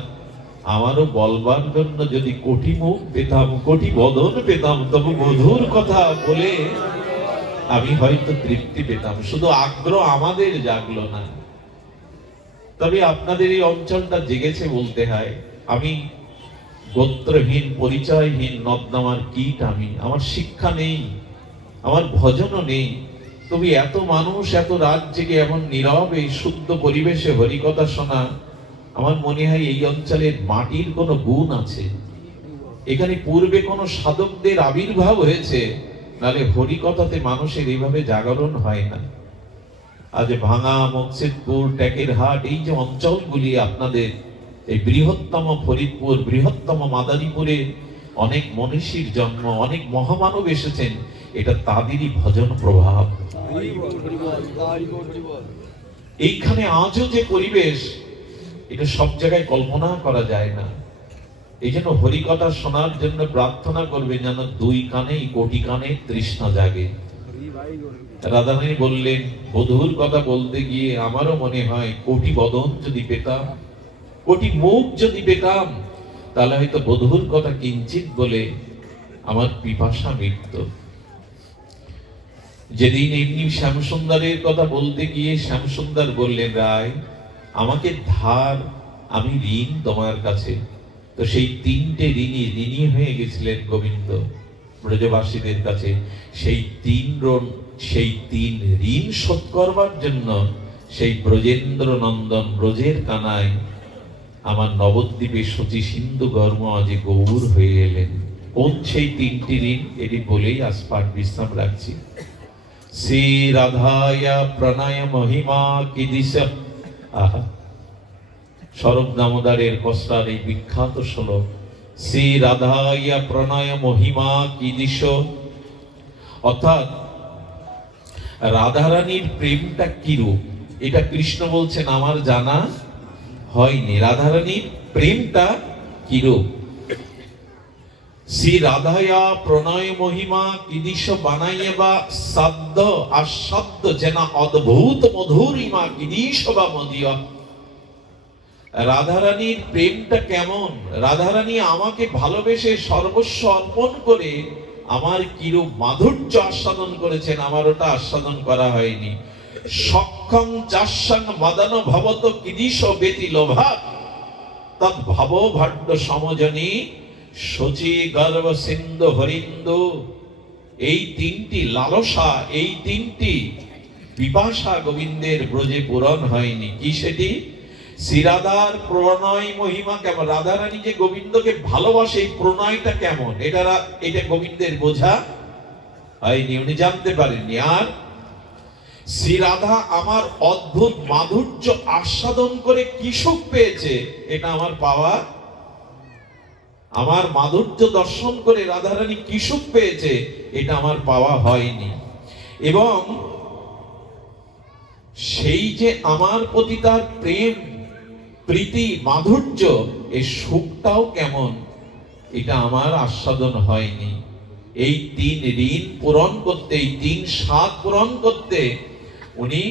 আমারও বলবার জন্য যদি কোটি মুখ পেতাম, কোটি বদন পেতাম, তবু মধুর কথা বলে আমি হয়তো তৃপ্তি পেতাম। শুধু আগ্রহ আমাদের জাগলো না। তবে আপনাদের এই অঞ্চলটা জেগেছে বলতে হয়। আমি গোত্রহীন, পরিচয়হীন, নর্দমার কীট আমি। আমার শিক্ষা নেই, আমার ভজনও নেই। তবে এত মানুষ এত রাত জেগে এমন নীরবে শুদ্ধ পরিবেশে হরিকথা শোনা, আমার মনে হয় এই অঞ্চলের মাটির কোনো গুণ আছে। এখানে পূর্বে কোনো সাধকদের আবির্ভাব হয়েছে, নালে হরিকথাতে মানুষের এইভাবে জাগরণ হয় না। আজ ভাঙা, মকসিদপুর, টেকেরহাট, এই যে অঞ্চলগুলি আপনাদের, এই বৃহত্তম ফরিদপুর, বৃহত্তম মাদারীপুরে অনেক মনীষীর জন্ম, অনেক মহামানব এসেছেন, এটা তাদেরই ভজন প্রভাব। এইখানে আজও যে পরিবেশ, এটা সব জায়গায় কল্পনা করা যায় না। এই জন্য হরিকথা শোনার জন্য প্রার্থনা করবে যেন দুই কানেই, কোটি কানে তৃষ্ণা জাগে। রাধারানী বললেন, বধূর কথা বলতে গিয়ে আমারও মনে হয় কোটি বদন যদি পেতাম, কোটি মুখ যদি পেতাম, তাহলে হয়তো বধূর কথা কিঞ্চিত বলে আমার পিপাসা মিটত। যেদিন এমনি শ্যামসুন্দরের কথা বলতে গিয়ে শ্যামসুন্দর বললেন, রায় আমাকে ধার, আমি ঋণ তোমার কাছে। তো সেই তিনটে ঋণী হয়ে গেছিলেন গোবিন্দ ব্রজবাসীদের কাছে। সেই তিন ঋণ শোধ করবার জন্য সেই ব্রজেন্দ্র নন্দন, ব্রজের কানায় আমার নবদ্বীপে শচী সিন্ধু গর্ম আজে গৌর হয়ে এলেন। কোন সেই তিনটি ঋণ, এটি বলেই আজ পাঠ বিশ্রাম রাখছি। শ্রী রাধায়া প্রণয় মহিমা কি দিশ। আহা, স্বরূপ দামোদরের কষ্টার এই বিখ্যাত শ্লোক, শ্রী রাধায়া প্রণয় মহিমা কি দিশ। অর্থাৎ রাধারানীর প্রেমটা কিরূপ, এটা কৃষ্ণ বলছেন আমার জানা হয়নি। রাধারানীর প্রেমটা কিরূপ? শ্রী রাধায়া প্রণয় মহিমা কিদিশ বানাইয়ে বা সাধ্য আসাধ্য যেন অদ্ভুত মধুরিমা কিদিশ বা মদিয়া। রাধারানীর প্রেমটা কেমন? রাধারানী আমাকে ভালোবেসে সর্বস্ব অর্পণ করে আমার কিরূপ মাধুর্য আস্বাদন করেছেন, আমার ওটা আস্বাদন করা হয়নি। সক্ষং চাস্যাং মদন ভবত কিদিশ বেতি লোভাত তৎ ভাব ভাড্য সমজনী শচী গর্ভ সিন্ধু হরিন্দু। এই তিনটি লালসা, এই তিনটি পিপাসা গোবিন্দের ব্রজে পূরণ হয়নি। কি সেটি? শ্রীরাধার প্রণয় মহিমা কেমন, রাধারানী যে গোবিন্দকে ভালোবাসে এই প্রণয়টা কেমন, এটা গোবিন্দের বোঝা হয়নি, উনি জানতে পারেননি। আর শ্রীরাধা আমার অদ্ভুত মাধুর্য আস্বাদন করে কি সুখ পেয়েছে, এটা আমার পাওয়া, আমার মাধুর্য দর্শন করে রাধারানী কি সুখ পেয়েছে, এটা আমার পাওয়া হয়নি। এবং সেই যে আমার প্রতি তার প্রেম, প্রীতি, মাধুর্য, এই সুখটাও কেমন, এটা আমার আস্বাদন হয়নি। এই তিন ঋণ পূরণ করতে, এই তিন স্বাদ পূরণ করতে উনি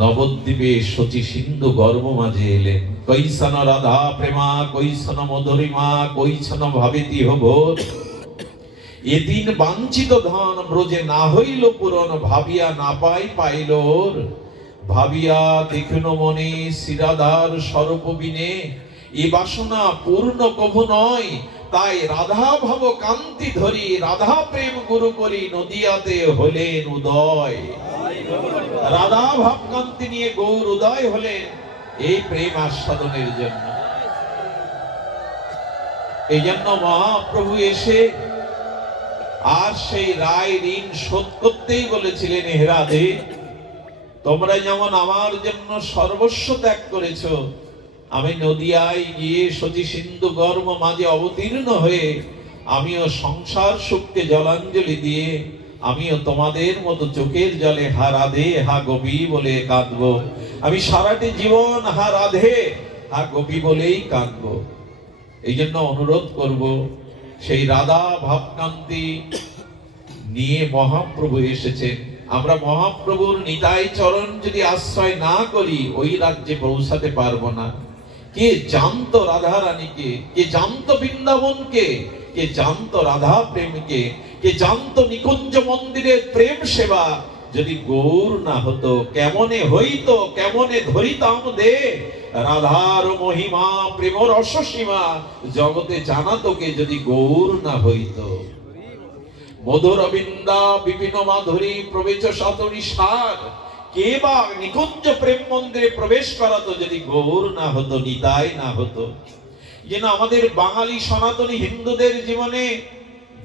নবদ্বীপে শচী সিন্ধু গর্ভ মাঝে এলেন। কৈছন রাধা প্রেমা, কৈছন মধুরিমা, কৈছন ভাবেতি হবোধ। এ তিন বাঞ্ছিত ধন ব্রজে না হইল পূরণ, ভাবিয়া না পাইল ওর। ভাবিয়া দেখিল মনে শ্রীরাধার স্বরূপ বিনে, এ বাসনা পূর্ণ কভু নয়। তাই রাধা ভাব কান্তি ধরি, রাধা প্রেম গুরু করি, নদিয়াতে হলেন উদয়। রাধা ভাব কান্তি নিয়ে গৌর উদয় হলেন এই প্রেম আস্বাদনের জন্য। এই জন্য মহাপ্রভু এসে আর সেই রায় ঋণ শোধ করতেই বলেছিলেন, হে রাধে, তোমরা যেমন আমার জন্য সর্বস্ব ত্যাগ করেছো, আমি নদিয়ায় গিয়ে শচী সিন্ধু গর্ভ মাঝে অবতীর্ণ হয়ে আমিও সংসার সুখকে জলাঞ্জলি দিয়ে আমিও তোমাদের মতো চোখের জলে হা রাধে হা গোপী বলে কাঁদবো। আমি সারাটি জীবন হা রাধে হা গোপী বলেই কাঁদবো। এই জন্য অনুরোধ করব, সেই রাধা ভাবকান্তি নিয়ে মহাপ্রভু এসেছেন। আমরা মহাপ্রভুর নিতাই চরণ যদি আশ্রয় না করি, ওই রাজ্যে পৌঁছাতে পারবো না। কে জানতো রাধা রানীকে, কে জানতো বৃন্দাবনকে, কে জানতো রাধা প্রেমকে, কে জানতো নিকুঞ্জ মন্দিরের প্রেম সেবা, যদি গৌর না হতো কেমনে হইতো, কেমনে ধরিতাম দে রাধার মহিমা প্রেম রসসীমা, জগতে জানাতোকে যদি গৌর না হইতো। মধুর বিন্দা বিপিন মাধুরী প্রবেশ সাতরি সার, কে বা নিকুঞ্জ প্রেম মন্দিরে প্রবেশ করাতো যদি গৌর না হতো, নিতাই না হতো। যেন আমাদের বাঙালি সনাতনী হিন্দুদের জীবনে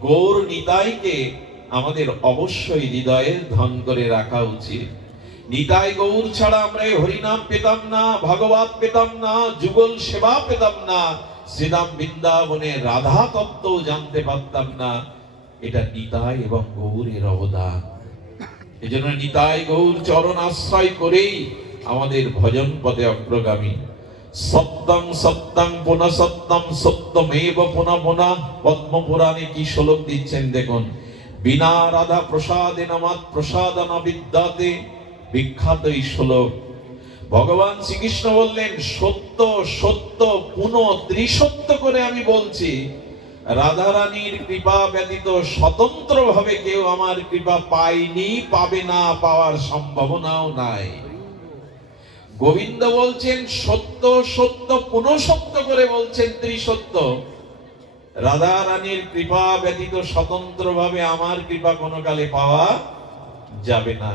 গৌর নিতাইকে আমাদের অবশ্যই হৃদয়ে ধন করে রাখা উচিত। নিতাই গৌর ছাড়া আমরা হরিনাম পেতাম না, ভাগবত পেতাম না, যুগল সেবা পেতাম না, শ্রীরাম বৃন্দাবনে রাধা তত্ত্ব জানতে পারতাম না। এটা নিতাই এবং গৌরের অবদান। এজন্য নিতাই গৌর চরণ আশ্রয় করেই আমাদের ভজন পথে অগ্রগামী। সত্যং সত্যং পুনঃ সত্যম সত্যমেব পুনঃ পুনঃ। পদ্ম পুরাণে কি শ্লোক দিচ্ছেন দেখুন, বিনা রাধা প্রসাদে নামাৎ প্রসাদন বিদ্যাতে, বিখ্যাত এই শ্লোক। ভগবান শ্রীকৃষ্ণ বললেন, সত্য সত্য পুনঃ ত্রিসত্য করে আমি বলছি, রাধারানীর কৃপা ব্যতীত স্বতন্ত্র ভাবে কেউ আমার কৃপা পায়নি, পাবে না, পাওয়ার সম্ভাবনাও নাই। গোবিন্দ বলছেন সত্য সত্য পুনঃ সত্য করে বলছেন ত্রিসত্য। রাধারানীর কৃপা ব্যতীত স্বতন্ত্র ভাবে আমার কৃপা কোনো কালে পাওয়া যাবে না।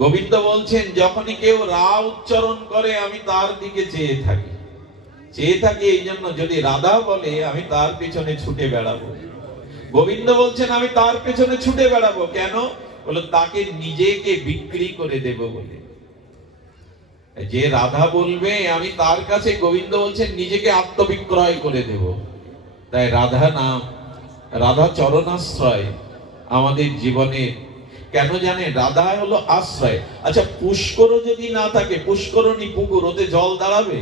গোবিন্দ বলছেন, যখনই কেউ রা উচ্চারণ করে আমি তার দিকে চেয়ে থাকি, এই জন্য যদি রাধা বলে আমি তার পেছনে ছুটে বেড়াবো। গোবিন্দ বলছেন আমি তার পেছনে ছুটে বেড়াবো কেন? বলে তাকে নিজেকে বিক্রি করে দেব বলে। যে রাধা বলবে আমি তার কাছে, গোবিন্দ বলছেন নিজেকে আত্মবিক্রয় করে দেব। তাই রাধা নাম, রাধা চরণাশ্রয় আমাদের জীবনে কেন জানে? রাধা হলো আশ্রয়। আচ্ছা, পুষ্কর যদি না থাকে, পুষ্করণী পুকুর, ওতে জল দাঁড়াবে?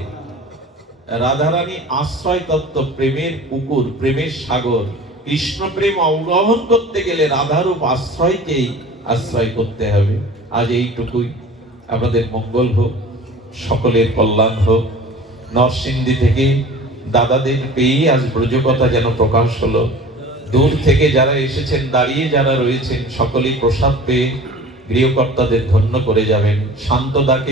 রাধারানী আশ্রয় তত্ত্ব, প্রেমের পুকুর, প্রেমের সাগর। কৃষ্ণ প্রেম অবগাহন করতে গেলে রাধারূপ আশ্রয়কেই আশ্রয় করতে হবে। আজ এইটুকুই। আপনাদের মঙ্গল হোক, সকলের কল্যাণ হোক। নরসিংদী থেকে দাদাদের পেয়ে আজ ব্রজকথা যেন প্রকাশ হলো। দূর থেকে যারা এসেছেন, দাঁড়িয়ে যারা রয়েছেন, সকলেই প্রসাদ পেয়ে গৃহকর্তাদের ধন্য করে যাবেন। শান্তদাকে